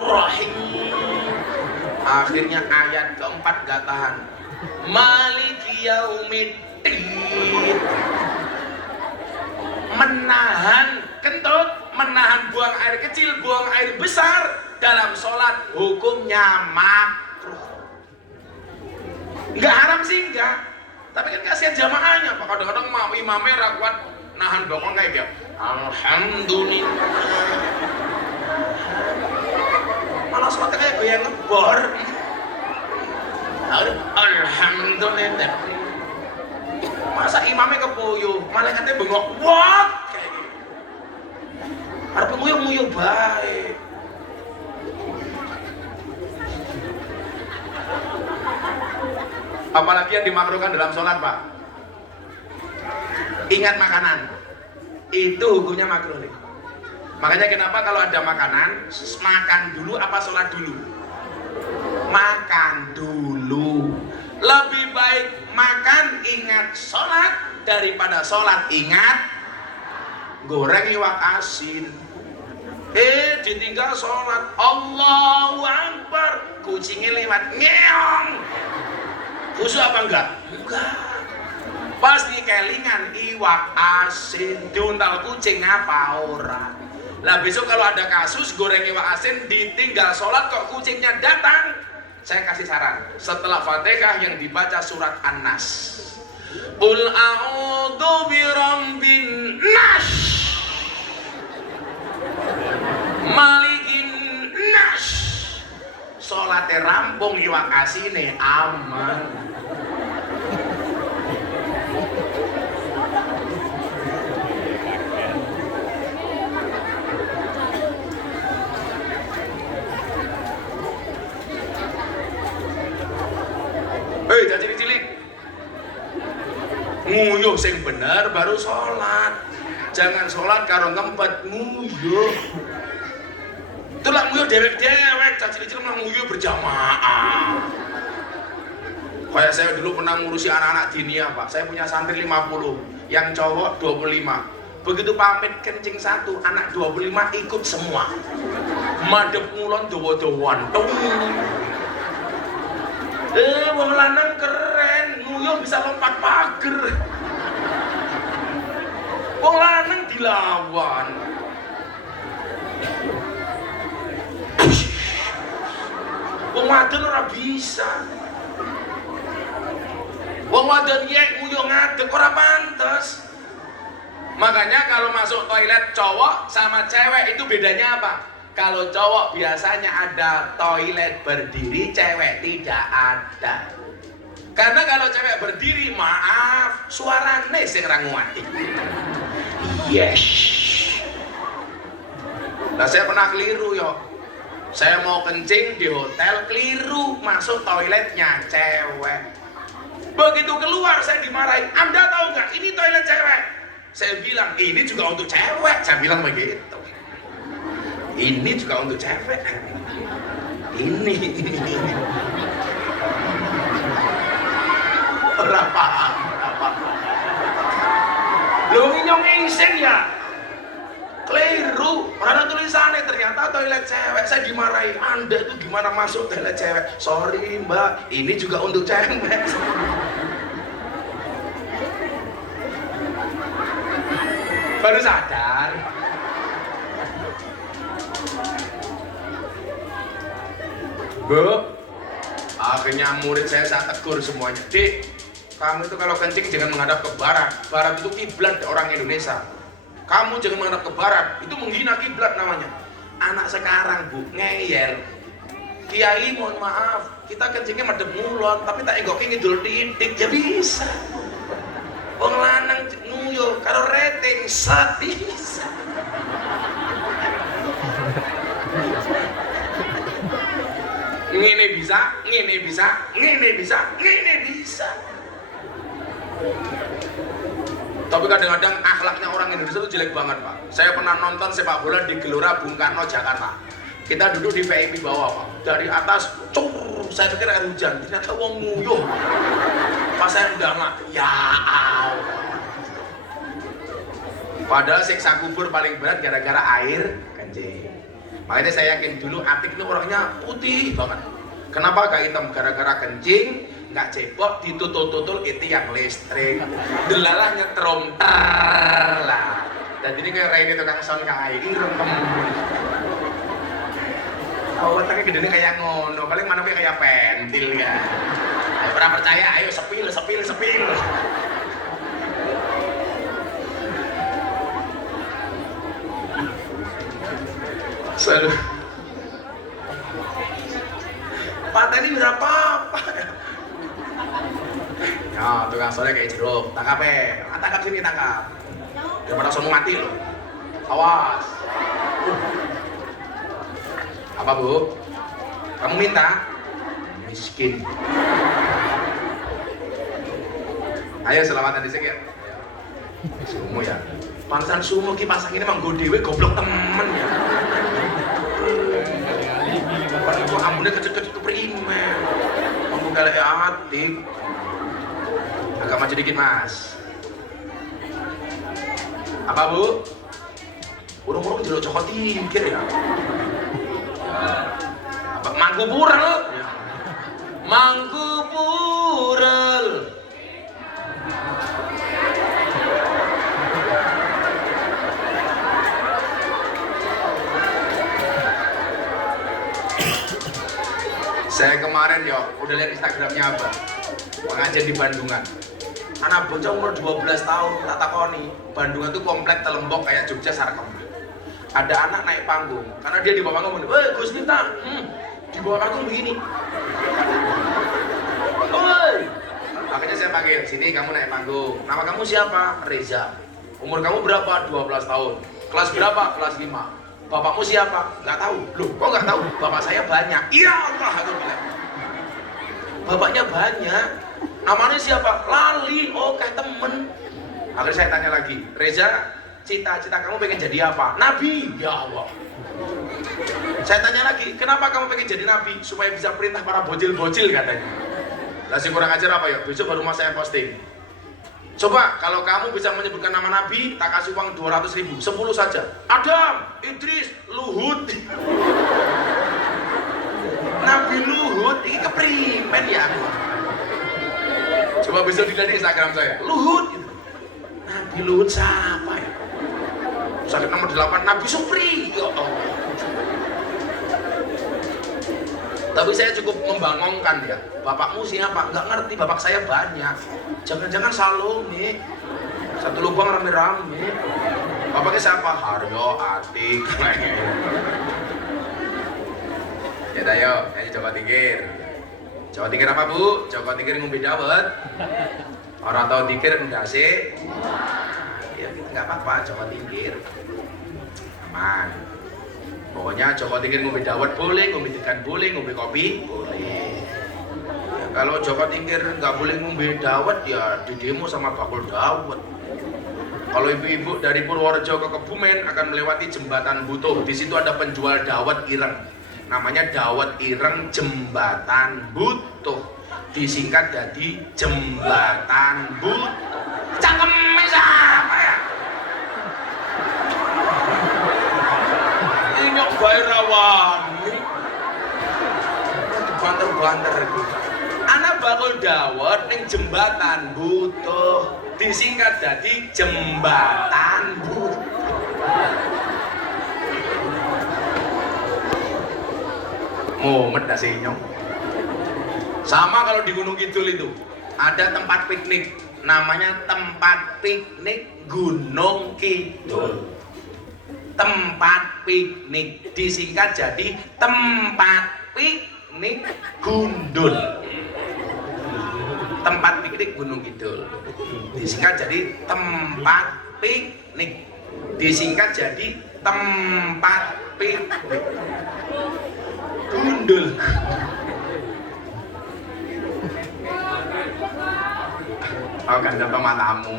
Rahim. Akhirnya ayat keempat gak tahan. Maliki yaumiddin. Menahan kentut, menahan buang air kecil, buang air besar dalam sholat hukumnya makruh. Enggak haram sih enggak, tapi kan kasihan jamaahnya. Pak kadang-kadang mau imamnya rakwat nahan bokong kayak gitu. Alhamdulillah. Malah sholatnya kayak goyang ngebor. Alhamdulillah. Masa imamnya kepuyuh, malaikatnya bengok, what? Kayak gitu. nguyu baik. Apalagi yang dimakruhkan dalam sholat, Pak. Ingat makanan. Itu hukumnya makruh nih. Makanya kenapa kalau ada makanan, makan dulu apa sholat dulu? Makan dulu. Lebih baik makan ingat sholat daripada sholat ingat goreng iwak asin. Ditinggal sholat, Allahu Akbar, kucingnya lewat ngeong. Khusyuk apa enggak? Enggak. Pasti kelingan iwak asin, diuntal kucing apa ora. Lah besok kalau ada kasus goreng iwak asin ditinggal sholat kok kucingnya datang, saya kasih saran, setelah Fatihah yang dibaca surat An-Nas. Qul a'udzu birabbin nas, malikin nas. Salate rampung iwak asine aman. Jadi cilik nguyuh sing bener baru sholat. Jangan sholat karo ngempet nguyuh. Itulah nguyuh dewek-dewek, cilik-cilik malah nguyuh berjamaah. Kayak saya dulu pernah ngurusi anak-anak dinia, Pak. Saya punya santri 50, yang cowok 25. Begitu pamit kencing satu, anak 25 ikut semua. Madep ngulon dawa-dawan. Wong lanang keren, nguyuh bisa lompat pager. Wong lanang dilawan. Wong wadon ora bisa. Wong wadon yek nguyuh ngadeg ora pantes. Makanya kalau masuk toilet cowok sama cewek itu bedanya apa? Kalau cowok biasanya ada toilet berdiri, cewek tidak ada. Karena kalau cewek berdiri, maaf, suarane sing ra nguati. Yes. Nah, saya pernah keliru yo. Saya mau kencing di hotel, keliru masuk toiletnya cewek. Begitu keluar saya dimarahin. Anda tahu nggak? Ini toilet cewek. Saya bilang ini juga untuk cewek. Saya bilang begitu. Ini juga untuk cewek. Ini. Berapa? Lu nyong iseng ya? Keliru. Ada tulisannya ternyata toilet cewek. Saya dimarahi. Anda itu gimana masuk toilet cewek? Sorry Mbak, ini juga untuk cewek. Baru sadar. Bu, akhirnya murid saya tegur semuanya. Dik, kamu itu kalau kencing jangan menghadap ke barat. Barat itu kiblat orang Indonesia. Kamu jangan menghadap ke barat, itu menghina kiblat namanya. Anak sekarang Bu, ngeyel. Kiai mohon maaf, kita kencingnya madep ngulon, tapi tak enggok ngidul titik, ya bisa. Wong lanang nguyuh karo rating sak bisa. Ngene bisa, ngene bisa, ngene bisa, ngene bisa. Tapi kadang-kadang akhlaknya orang Indonesia itu jelek banget, Pak. Saya pernah nonton sepak bola di Gelora Bung Karno, Jakarta. Kita duduk di VIP bawah, Pak. Dari atas, saya pikir air hujan. Ternyata wong nguyuh. Pas saya udah mati, ya Allah. Padahal siksa kubur paling berat gara-gara air kencing. Makanya saya yakin dulu Atik itu orangnya putih banget. Kenapa gak hitam? Gara-gara kencing, nggak cebok, ditutul-tutul itu yang listrik. Delalah nyetrum lah. Dan ini kayak Raini tukang sound kayak ireng. Oh, otaknya gedenya kayak ngono. Paling mana kayak pentil ya. Ayo, pernah percaya? Ayo sepil. Selalu patah ini berapa? Ya, tukang soleh kayak jeruk. Tangkap tangkap sini, tangkap. Daripada sono mati loh. Awas. Apa Bu? Kamu minta? Miskin. Ayo selamatan dhisik ya. Sumo ya. Pantesan sumo ki pasang ini mang go dhewe goblok temen ya. Padahal kok ambune kecut-kecut keprime. Kamu galak atik. Agak maju dikit Mas. Apa Bu? Urung-urung jeluk cokot tingkir ya. Apa mangku purel? Mangku purel. Saya kemarin yo udah lihat Instagramnya Abah pengajian di Bandungan. Anak bocah umur 12 tahun tak takoni. Bandungan tuh komplek telembok kayak Jogja Sarkem. Ada anak naik panggung karena dia di bawah panggung. Woi Gus Miftah, di bawah panggung begini. Woi, makanya saya panggil sini kamu naik panggung. Nama kamu siapa? Reza. Umur kamu berapa? 12 tahun. Kelas berapa? Kelas 5. Bapakmu siapa? Nggak tahu. Loh, kok nggak tahu? Bapak saya banyak. Iya Allah, aku bilang. Bapaknya banyak. Namanya siapa? Lali. Oh, kayak temen. Akhirnya saya tanya lagi, Reza, cita-cita kamu pengen jadi apa? Nabi. Ya Allah. Saya tanya lagi, kenapa kamu pengen jadi nabi? Supaya bisa perintah para bocil-bocil katanya. Lah sing kurang ajar apa ya? Besok baru mas saya posting. Coba kalau kamu bisa menyebutkan nama nabi, tak kasih uang 200.000, 10 saja. Adam, Idris, Luhut. Nabi Luhut, ini keprimen ya. Coba besok dilihat di Instagram saya, Luhut. Nabi Luhut siapa ya? Sakit nomor 8, Nabi Supri. Ya Allah. Tapi saya cukup membangunkan ya. Bapakmu siapa? Nggak ngerti, bapak saya banyak. Jangan-jangan Salome. Satu lubang rame-rame. Bapaknya siapa? Haryo, Atik. Ya ayo, nyanyi Joko Tingkir. Joko Tingkir apa Bu? Joko Tingkir ngombe dawet. Orang tahu tingkir enggak sih? Ya kita nggak apa-apa, Joko Tingkir. Aman. Pokoknya Joko Tingkir ngombe dawet boleh, ngombe ikan boleh, ngombe kopi boleh. Ya, kalau Joko Tingkir nggak boleh ngombe dawet ya di demo sama bakul dawet. Kalau ibu-ibu dari Purworejo ke Kebumen akan melewati jembatan Butuh. Di situ ada penjual dawet ireng. Namanya dawet ireng Jembatan Butuh. Disingkat jadi Jembatan Butuh. Cangkemnya siapa ya? Inyok bae rawani. Banter-banter gitu. Anak bakul dawet ning Jembatan Butuh. Disingkat jadi Jembatan Butuh. Mumet dah sih nyong. Sama kalau di Gunung Kidul itu ada tempat piknik, namanya tempat piknik Gunung Kidul. Tempat piknik disingkat jadi tempat piknik Gundul. Tempat piknik Gunung Kidul disingkat jadi tempat piknik, disingkat jadi tempat piknik Gundul. Oh ganda matamu.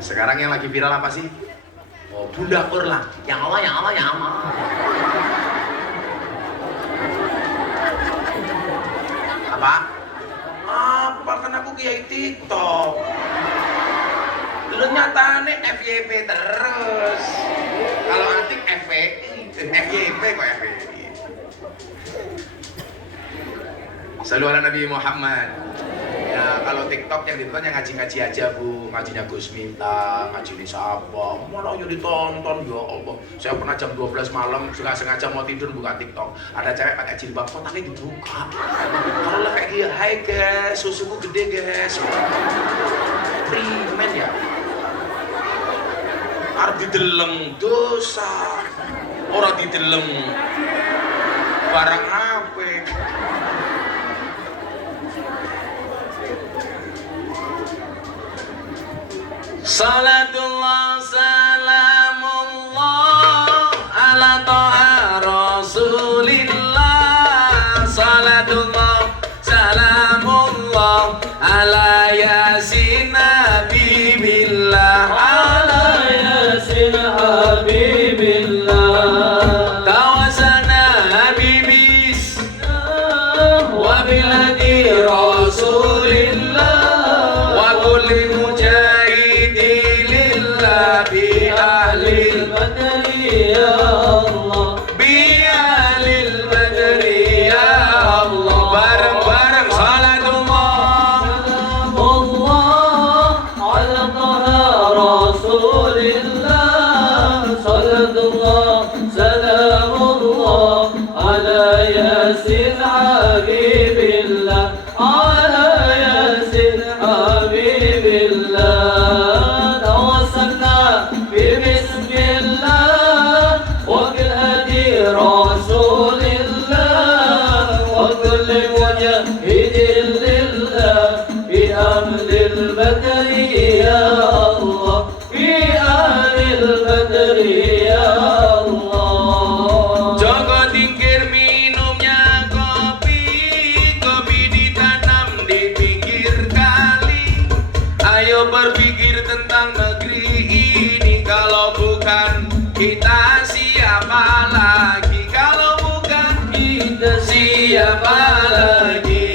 Sekarang yang lagi viral apa sih? Oh Bunda Urla. Yang Allah, yang Allah, yang Allah. Apa? Apa kan aku kiai TikTok. Lu nyatane FYP terus. Kalau Atik FYP kok FYP. Selalu ala Nabi Muhammad. Ya kalau TikTok yang ditonton yang ngaji-ngaji aja Bu, ngajinya Gus Miftah, ngaji di siapa, mana yang ditonton ya Allah. Saya pernah jam 12 malam sengaja mau tidur buka TikTok, ada cewek pakai jilbab kotaknya dibuka. Kalau kayak dia, hai guys, susuku gede guys. Primen ya. Arep dideleng dosa, orang dideleng barang apik. Salatullah salamullah ala taha Rasulillah. Salatullah salamullah ala yasin habibillah. Ala yasin habibillah. Tawasana habibis wa biladi Rasulillah. Wa kulli mujahidi lillah bi ahlil badri ya Allah. Bi ahlil badri ya Allah. Bareng-bareng salatullah Allah ala taha Rasulillah. Salatullah salamullah ala yasin habibillah. Ala yasin habibillah. Tawassalna bismillah wa bil hadi Rasulillah. Wa kulli mujahidin lillah bi ahlil badri ya Allah. Bi ahlil badri ya Allah. Joko tingkir minumnya kopi. Kopi ditanam di pinggir kali. Ayo berpikir tentang negeri ini. Kalau bukan kita siapa lagi? Kalau bukan kita siapa lagi?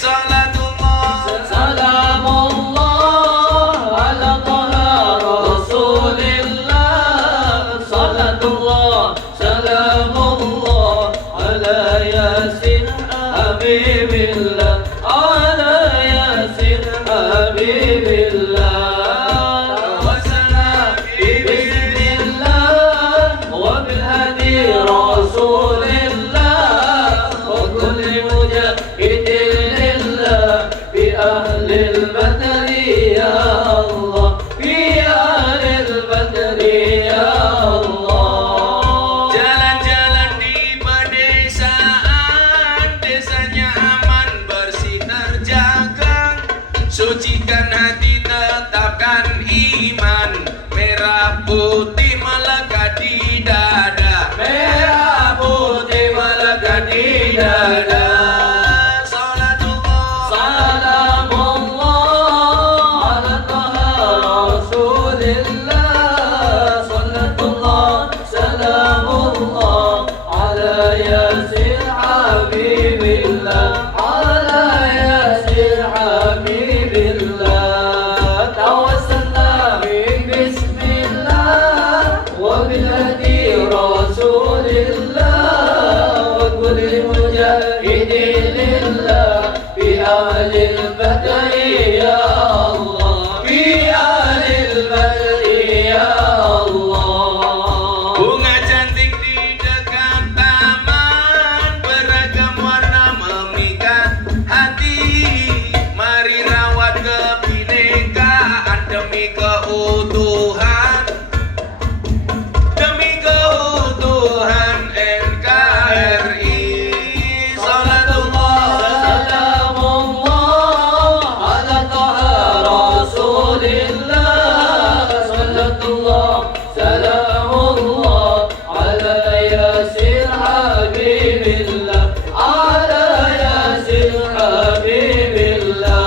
Salatullah Salamullah ala taha Rasulillah. Salatullah salamullah ala yasin habibillah. Ala yasin habibillah. Tawassalna bismillah wa bil hadi Rasulillah. Wa kulli mujahidin lillah bi ahlil badri ya Allah. Bi ahlil badri ya Allah. Jalan-jalan di pedesaan, desanya aman bersih terjaga. Sucikan hati, tetapkan iman. Merah putih melekat di dada. Merah putih melekat di dada. Salatullah Salamullah ala taha Rasulillah. Salatullah salamullah ala yasin habibillah. Ala yasin habibillah. Tawassalna bismillah wa bil hadi Rasulillah. Wa kulli mujahidin lillah bi ahlil badri ya Allah. Bi ahlil badri ya Allah. bunga cantik di dekat taman, beragam warna memikat hati. Mari rawat kebinekaan demi keutuhan, demi keutuhan NKRI. Salatullah Salamullah ala taha Rasulillah. Salatullah salamullah ala yasin habibillah. Ala yasin habibillah.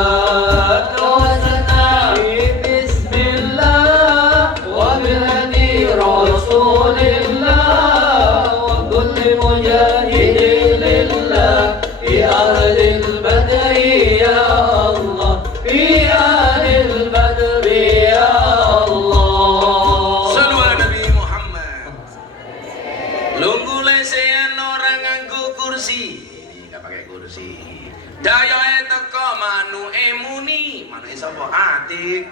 Tawassalna bismillah wa bil hadi Rasulillah. Wa kulli mujahidin lillah bi ahlil badri ya Allah. Bi ahlil badri ya Allah. Sallu ala Nabi Muhammad. Lunggu lesehan orang nganggo kursi. Enggak pakai kursi. Dayoe teko manu emuni, manu sapa atik.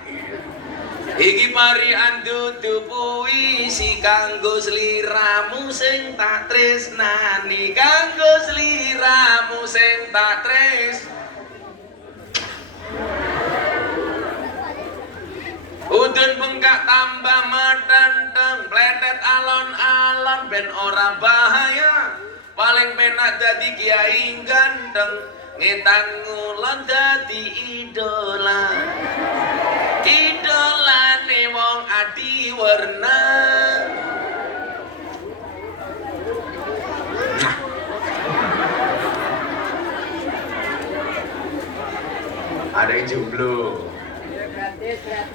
Iki pari andudu puisi kanggo sliramu sing tak tresnani, kanggo sliramu sing tak tresnani. Udun bengkak tambah medenteng, pletet alon-alon ben ora bahaya. Paling penak dadi kiai ganteng, ngetan ngulon dadi idola. Idolane wong adiwerna. Ada yang jomblo.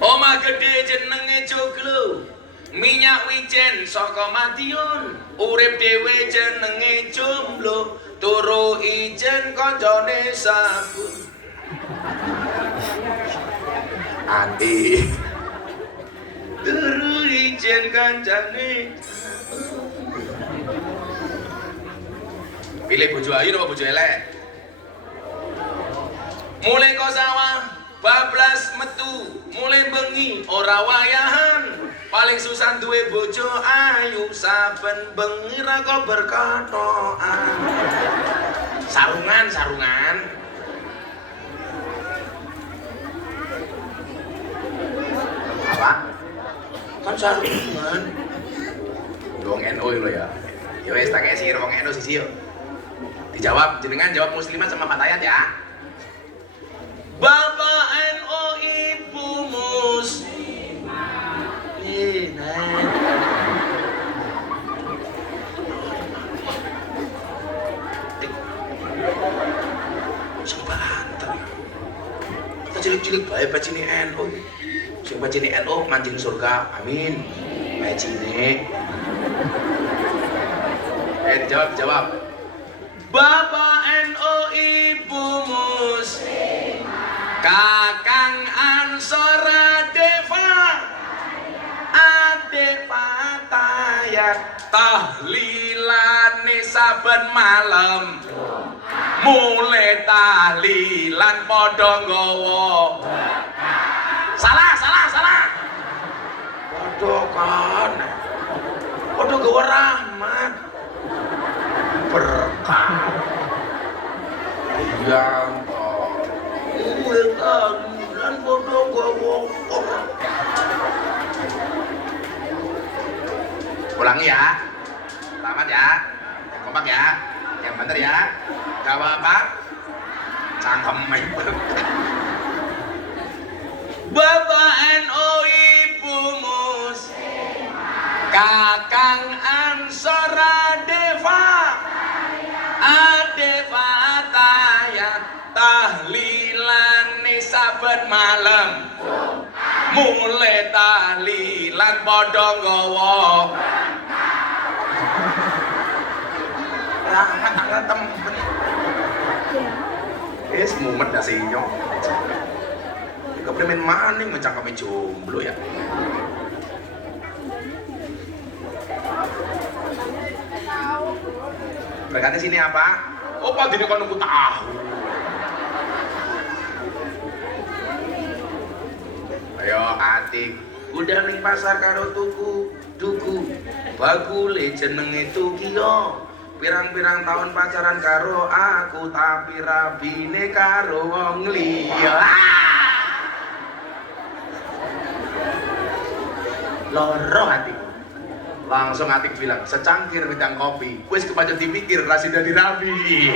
Omah gede jenenge joglo. Minyak wijen saka Madiun. Urip dhewe jenenge jomblo. Turu ijen kancane sabun. Ati. Turu ijen kancane. Pilih bojo ayu apa bojo elek? Mulai kau sawah, bablas metu, mulai bengi, ora wayahan. Paling susah duwe bojo ayu, saben bengi ra kok berkatoan. Sarungan. Apa? Kan sarungan. Wong NU lho ya. Ya wis tak kesi wong NU sisi yo. Dijawab, jenengan jawab muslimat sama Fatayat ya. Bapak NU, Ibu Muslimat. Coba antar ya. Kita cilik-cilik baik bacine NU. Sing bacine NU mancing surga. Amin. Bacine. Jawab. Bapak NU, Ibu Muslimat, Kakang Ansor Ade Fatayat, tahlilane saben malam, mulai tahlilan padha nggawa. Salah. Padha kan. Padha nggawa rahmat. Berkah yang dan bodoh gua ulangi ya, selamat ya, kompak ya, yang bener ya, gak apa-apa, cangkem Bapak NU, Ibu Muslimat, Kakang Ansor Ade Fatayat, tahlilan saben malam, mulai tahlilan padha nggawa. Rahmat tanggal temben. Mumet dah sinyo. Keprimen maning mencangkeme jomblo ya. Berkati sini apa? Oh, pagi ini kan nunggu tahu. Ayo atik, udah ning pasar karo tuku, bagule jenenge Tukiyo. Pirang-pirang tahun pacaran karo aku, tapi rabine karo wong liya. Loro hatiku. Langsung Atik bilang, secangkir wedang kopi, wis kepancet dipikir rasida dirabi.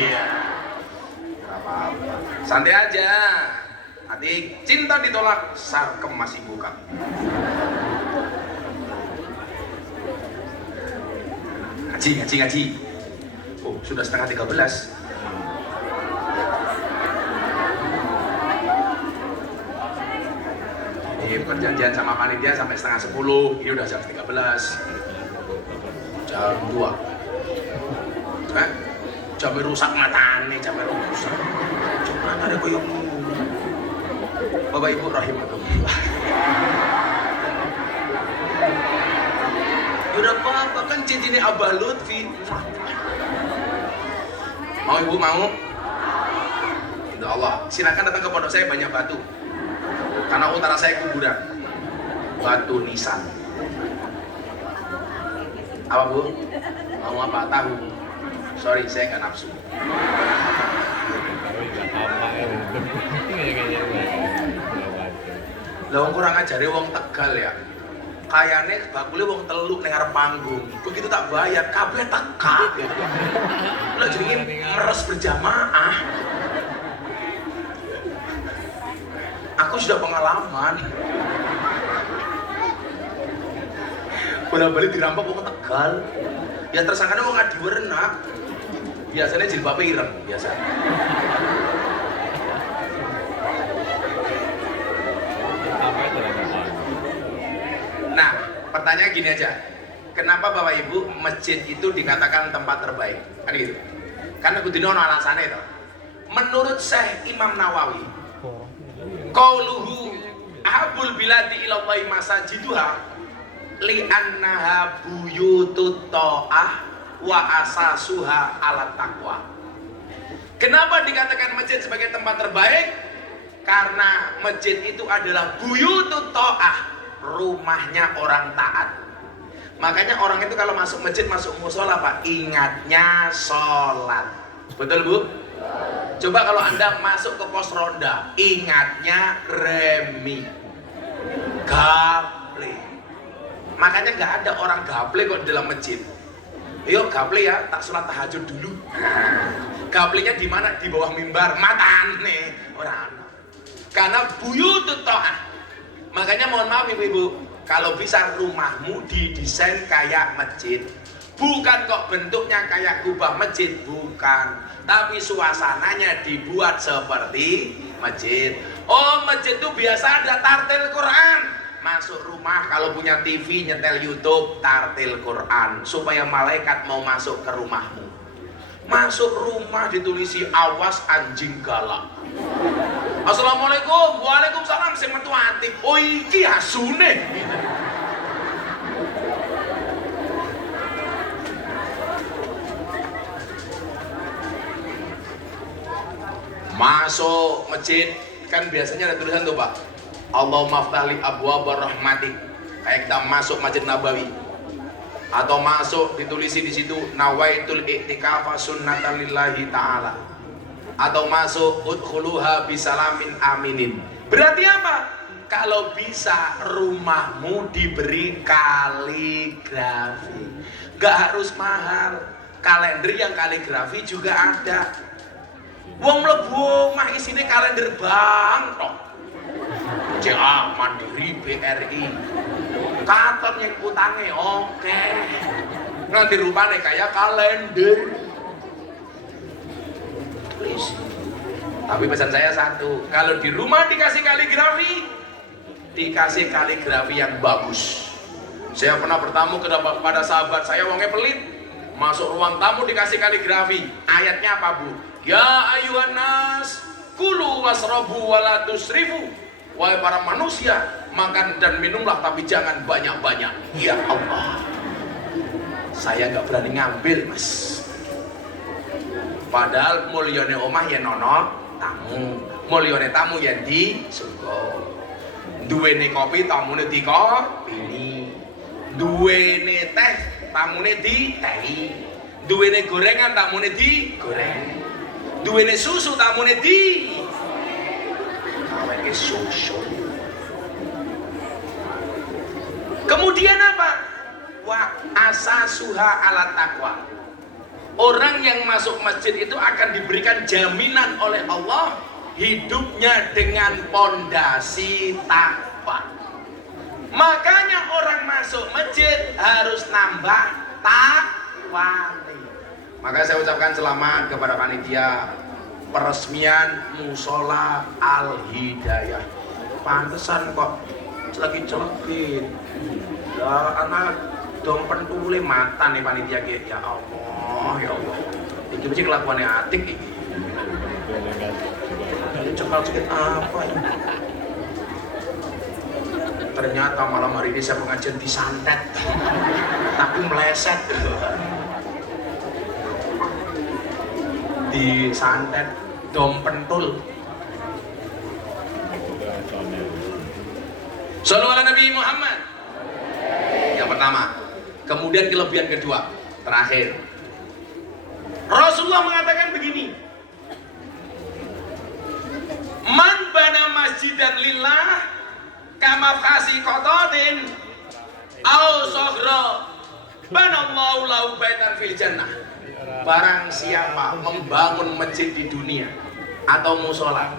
Apa-apa, santai aja. Atik, cinta ditolak, sarkem masih buka. Ngaji. Oh, sudah setengah 13. Ini perjanjian sama panitia sampai setengah 10. Ini udah jam 13. Jam 2. Jam rusak matane, jam rusak. Coba ada koyo Bapak Ibu rahimahullah. Udah apa kan cincinnya Abah Lutfi. Mau Ibu mau? Insya Allah. Silakan datang ke pondok saya, banyak batu. Karena utara saya kuburan. Batu nisan. Apa Bu? Mau apa? Tahu? Sorry, saya nggak nafsu. Lah wong kurang ajare wong Tegal ya. Kayane bakule wong Teluk ning arep panggung. Begitu tak bayar kabeh teka. Lah jenenge meres berjamaah. Aku sudah pengalaman. Bola-bali dirampok wong Tegal. Ya tersangkane wong Adiwerna. Biasanya jilbabe ireng biasa. pertanyaan gini aja. Kenapa Bapak Ibu masjid itu dikatakan tempat terbaik? Kan gitu. Karena kudino alasannya itu. Menurut Syekh Imam Nawawi, qauluhu ahabul biladi ilallahi masajiduha li'annaha buyutut ta'ah wa asasuha ala taqwa. Kenapa dikatakan masjid sebagai tempat terbaik? Karena masjid itu adalah buyutut ta'ah, rumahnya orang taat. Makanya orang itu kalau masuk masjid, masuk musola Pak, ingatnya sholat. Betul Bu? Coba kalau Anda masuk ke pos ronda, ingatnya remi, gaple. Makanya nggak ada orang gaple kok di dalam masjid. Yuk gaple ya, tak sholat tahajud dulu. Gaplenya di mana? Di bawah mimbar, matane orang. Karena buyutut ta'ah. Makanya mohon maaf ibu-ibu, kalau bisa rumahmu didesain kayak masjid. Bukan kok bentuknya kayak kubah masjid, bukan. Tapi suasananya dibuat seperti masjid. Oh, masjid itu biasa ada tartil Quran. Masuk rumah kalau punya TV nyetel YouTube, tartil Quran supaya malaikat mau masuk ke rumahmu. Masuk rumah ditulisi awas anjing galak. Assalamualaikum, waalaikumsalam, sing metu ati. Oh iki asune. Masuk masjid kan biasanya ada tulisan tuh Pak, Allahumma ftahli abwaaba rahmatik. Kayak kita masuk Masjid Nabawi atau masuk ditulisi di situ nawaitul i'tikafa sunnatan lillahi ta'ala, atau masuk udkhuluha bisalamin aminin. Berarti apa? Kalau bisa rumahmu diberi kaligrafi, gak harus mahal. Kalender yang kaligrafi juga ada. Wong mlebu omah isine kalender bank tok. CA Mandiri BRI. Katon yang utangnya oke. Nanti rupanya kayak kalender. Tulis. Tapi pesan saya satu, kalau di rumah dikasih kaligrafi, dikasih kaligrafi yang bagus. Saya pernah bertamu kepada sahabat saya, wongnya pelit. Masuk ruang tamu dikasih kaligrafi. Ayatnya apa Bu? Ya ayuhan nas, kulu wasrobu wala tusrifu. Wahai para manusia, makan dan minumlah tapi jangan banyak-banyak. Ya Allah, saya nggak berani ngambil Mas. Padahal mulyone omah ya nono tamu, mulyone tamu ya di surga. Duwene kopi tamune di kopi, duwene teh tamune di teh, duwene gorengan tamune di goreng, duwene susu tamune di awake susu. Kemudian apa? Wa asasuha ala taqwa. Orang yang masuk masjid itu akan diberikan jaminan oleh Allah hidupnya dengan pondasi takwa. Makanya orang masuk masjid harus nambah takwa. Maka saya ucapkan selamat kepada panitia peresmian Musola Al Hidayah. Pantesan kok celekit-celekit. Ya anak dong pentule mata nih panitia kayak ya Allah, ya Allah. Iki mesti kelakuannya Atik iki. Cekal sedikit apa ya? Ternyata malam hari ini saya pengajian disantet, tapi meleset. Disantet dom pentul. Sallallahu ala Nabi Muhammad. Yang pertama. Kemudian kelebihan kedua, terakhir. Rasulullah mengatakan begini. Man bana masjidan lillah kama khasi qatatin au soghra banallahu lahu baitan fil jannah. Barang siapa membangun masjid di dunia atau musola,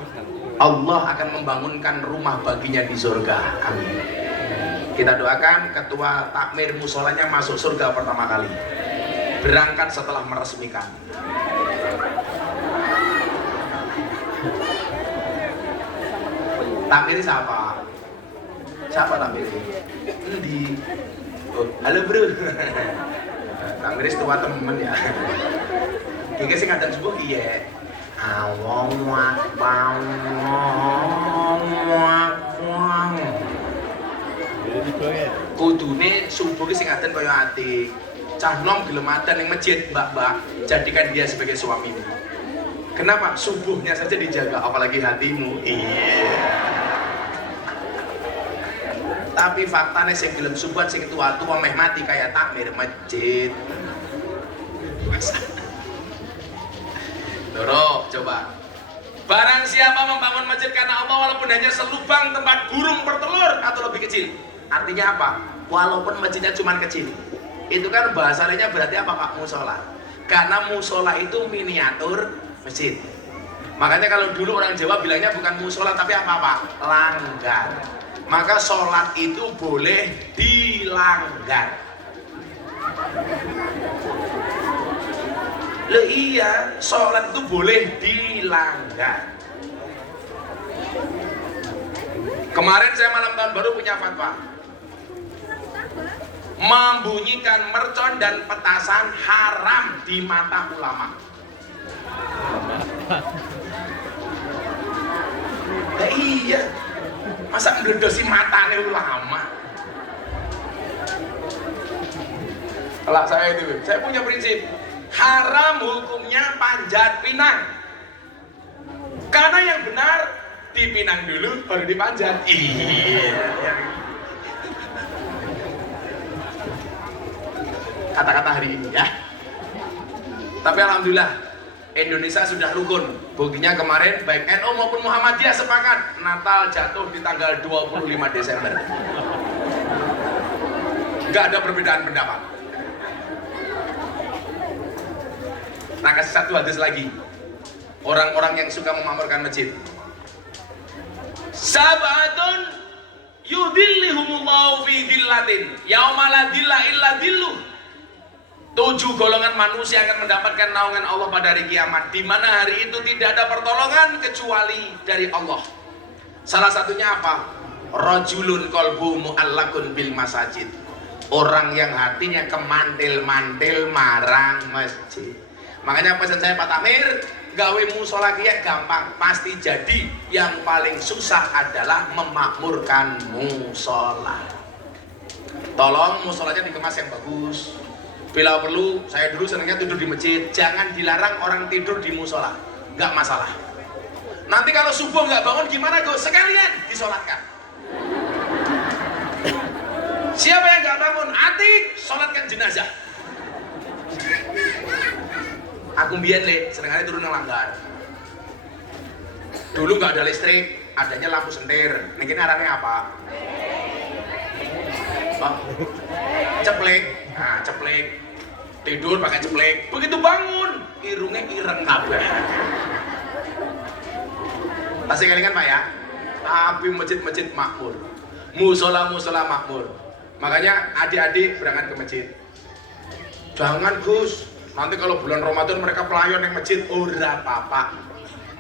Allah akan membangunkan rumah baginya di surga. Amin. Kita doakan ketua takmir musolanya masuk surga pertama kali, berangkat setelah meresmikan. Takmir siapa? Siapa takmir? Di Oh, halo bro. Kang Miris tua temen ya. Kiki sing ngadzan subuh iya. Awong wak wang wak wang. Kudune subuh ki sing ngadzan kaya ati. Cah nom gelem adzan ning masjid, Mbak-mbak, jadikan dia sebagai suamimu. Kenapa? Subuhnya saja dijaga, apalagi hatimu. Iya. Tapi faktanya sing gelem subuhan sing tua-tua meh mati kayak takmir masjid. Doro, coba. Barang siapa membangun masjid karena Allah walaupun hanya selubang tempat burung bertelur atau lebih kecil. Artinya apa? Walaupun masjidnya cuma kecil. Itu kan bahasa lainnya berarti apa Pak? Musola. Karena musola itu miniatur masjid. Makanya kalau dulu orang Jawa bilangnya bukan musola tapi apa Pak? Langgar. Maka sholat itu boleh dilanggar. Loh iya, sholat itu boleh dilanggar. Kemarin saya malam tahun baru punya fatwa. Membunyikan mercon dan petasan haram di mata ulama. Loh iya, masa ngedosi matanya ulama? Kalau saya itu, saya punya prinsip. Haram hukumnya panjat pinang. Karena yang benar dipinang dulu baru dipanjat. Iya. Kata-kata hari ini ya. Tapi alhamdulillah Indonesia sudah rukun. Buktinya kemarin baik NU maupun Muhammadiyah sepakat Natal jatuh di tanggal 25 Desember. Gak ada perbedaan pendapat. Nah, kasih satu hadis lagi. Orang-orang yang suka memakmurkan masjid. Sabatun yudillihumullahu fi dillatin yauma la dilla illa dilluh. 7 golongan manusia akan mendapatkan naungan Allah pada hari kiamat, di mana hari itu tidak ada pertolongan kecuali dari Allah. Salah satunya apa? Rajulun qalbu mu'allakun bil masajid. Orang yang hatinya kemantil-mantil marang masjid. Makanya pesan saya Pak Tamir, gawe musola kiai gampang, pasti jadi. Yang paling susah adalah memakmurkan musola. Tolong musolanya dikemas yang bagus. Bila perlu, saya dulu senangnya tidur di masjid. Jangan dilarang orang tidur di musola, nggak masalah. Nanti kalau subuh nggak bangun gimana Gus? Sekalian disolatkan. Siapa yang nggak bangun? Atik, solatkan jenazah. Aku mbiyen le, senengane turun nang langgar. Dulu nggak ada listrik, adanya lampu sentir. Ning kene arane apa? Bang. Ceplek. Nah, ceplek. Tidur pakai ceplek. Begitu bangun, irungnya ireng kabeh. Pasti kelingan Pak ya? Api masjid-masjid makmur. Musola-musola makmur. Makanya adik-adik berangkat ke masjid. Jangan Gus, nanti kalau bulan Ramadan mereka pelayan yang masjid. Ora apa-apa.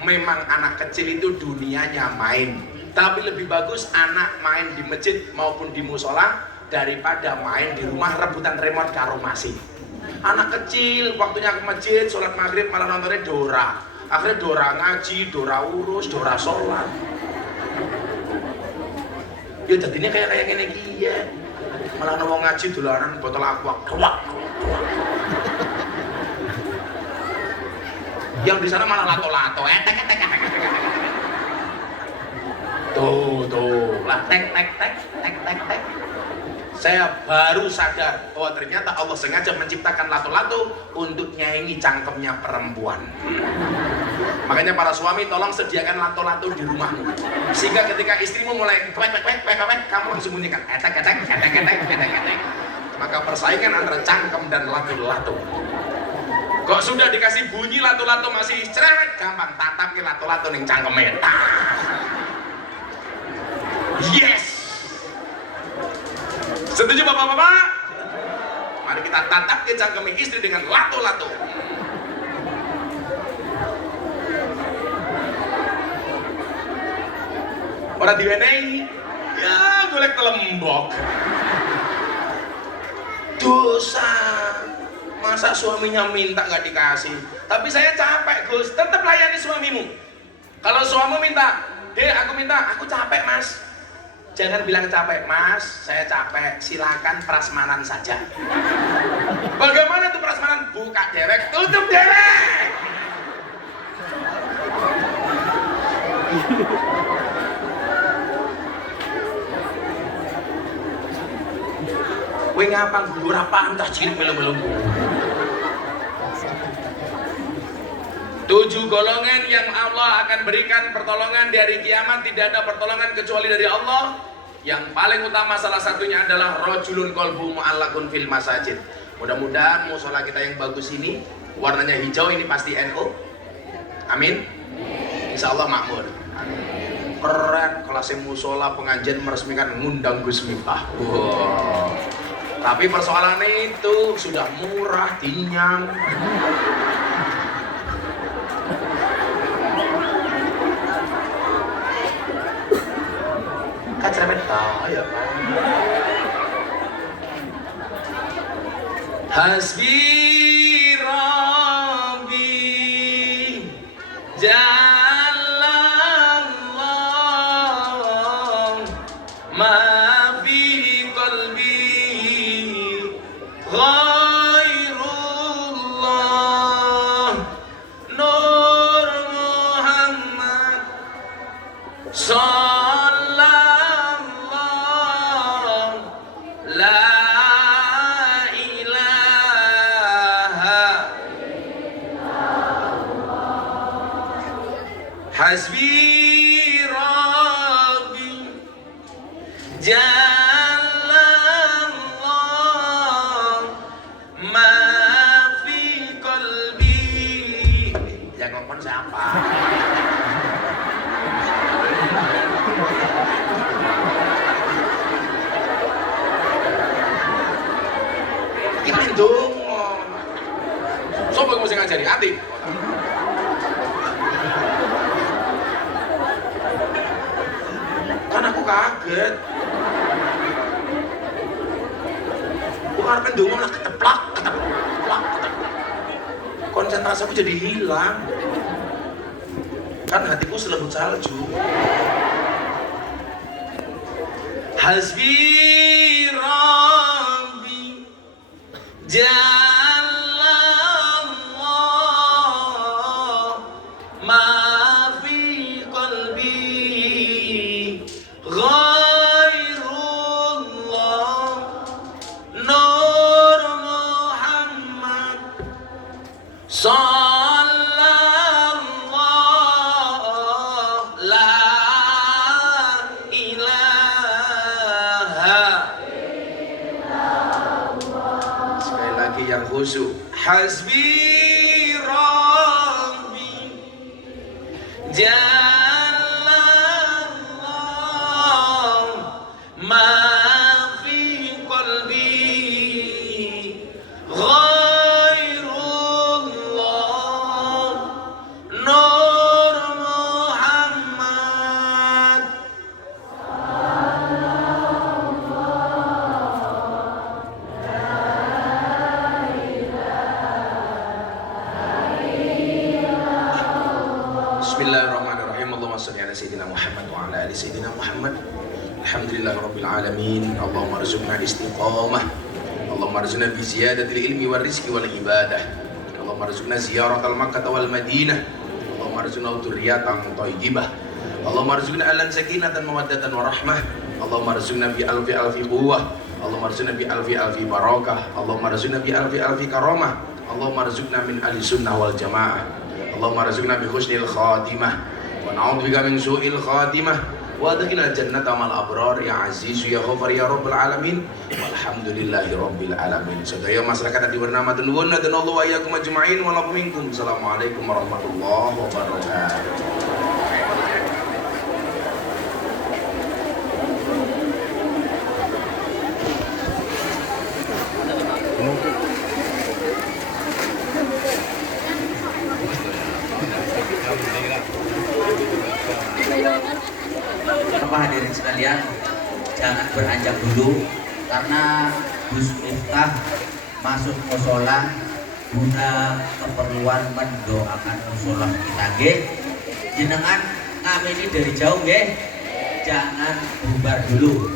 Memang anak kecil itu dunianya main. Tapi lebih bagus anak main di masjid maupun di musola daripada main di rumah rebutan remote karo masih. Anak kecil waktunya ke masjid, sholat maghrib malah nontonnya Dora. Akhirnya Dora ngaji, Dora urus, Dora sholat. Ya jadinya kayak gini kia. Malah ngomong ngaji dolanan botol aqua. Yang di sana malah lato-lato, tuh, lah tek. Saya baru sadar bahwa ternyata Allah sengaja menciptakan lato-lato untuk nyaingi cangkemnya perempuan. Makanya para suami tolong sediakan lato-lato di rumahmu, sehingga ketika istrimu mulai kwek, kamu langsung bunyikan etek. Maka persaingan antara cangkem dan lato-lato. Kok sudah dikasih bunyi lato-lato masih cerewet, gampang tatap ke lato-lato ning cangkeme. Yes. Setuju Bapak-bapak? Mari kita tatap ke cangkeme istri dengan lato-lato. Orang diwenehi, ya golek telembok. dosa. Masa suaminya minta nggak dikasih? Tapi saya capek Gus, tetap layani suamimu. Kalau suamimu minta, aku minta, aku capek mas. Jangan bilang capek mas, saya capek. Silakan prasmanan saja. Bagaimana tuh prasmanan? Buka dewek, tutup dewek. Kowe ngapang gugur apaan tah cilik belum. 7 golongan yang Allah akan berikan pertolongan di hari kiamat, tidak ada pertolongan kecuali dari Allah. Yang paling utama salah satunya adalah rajulun qalbuhu mu'allaqun fil masajid. Mudah-mudahan musola kita yang bagus ini warnanya hijau, ini pasti NU. Amin. Insya Allah makmur. Keren kelasnya musola pengajian meresmikan ngundang Gus Miftah. Wow. Tapi persoalannya itu sudah murah, tinyang. Kacemet ya. Hasbi Rabbi Jalallah ma fi qalbi ghairullah Nur Muhammad Hasbi Rabbi Jalallah ma fi qalbi. Yang ngomong siapa? Kita dong. Sopo mesti ngajari Ati. Kan aku kaget. Bukan pendungu malah keteplak. Konsentrasi aku jadi hilang. Kan hatiku selembut salju. Hasbi Rabbi Jalallah ma fi qalbi ghairullah Nur Muhammad sallallahu la ilaha illallah. Sekali lagi yang khusyuk. Hasbi Rabbi Jalallah ma fi qalbi ghairullah Nur Muhammad Bismillahirrahmanirrahim. Allahumma shalli ala sayyidina Muhammad wa ala ali sayyidina Muhammad. Alhamdulillahirabbil alamin. Allahumma arzuqna istiqamah. Allahumma arzuqna bi ziyadatil ilmi wal rizqi wal ibadah. Allahumma arzuqna ziyaratal Makkah wal Madinah. Allahumma arzuqna dzurriyyatan thayyibah. Allahumma arzuqna alan sakinatan mawaddatan wa rahmah. Allahumma arzuqna bi alfi alfi quwwah. Allahumma arzuqna bi alfi alfi barakah. Allahumma arzuqna bi alfi alfi karamah. Allahumma arzuqna min ahli sunnah wal jamaah. Allahumma arzuqna bi husnil khatimah wa na'udzubika min su'il khatimah wa adkhilna jannata mal abrar ya aziz ya ghafar ya rabbal alamin walhamdulillahi rabbil alamin. Sedaya masyarakat di bernama nuwun dan Allah wa iyyakum ajma'in wa lakum minkum. Assalamualaikum warahmatullahi wabarakatuh. Bapak hadirin sekalian, jangan beranjak dulu karena Gus Miftah masuk musola guna keperluan mendoakan musola kita nggih. Jenengan ngamini dari jauh nggih. Jangan bubar dulu.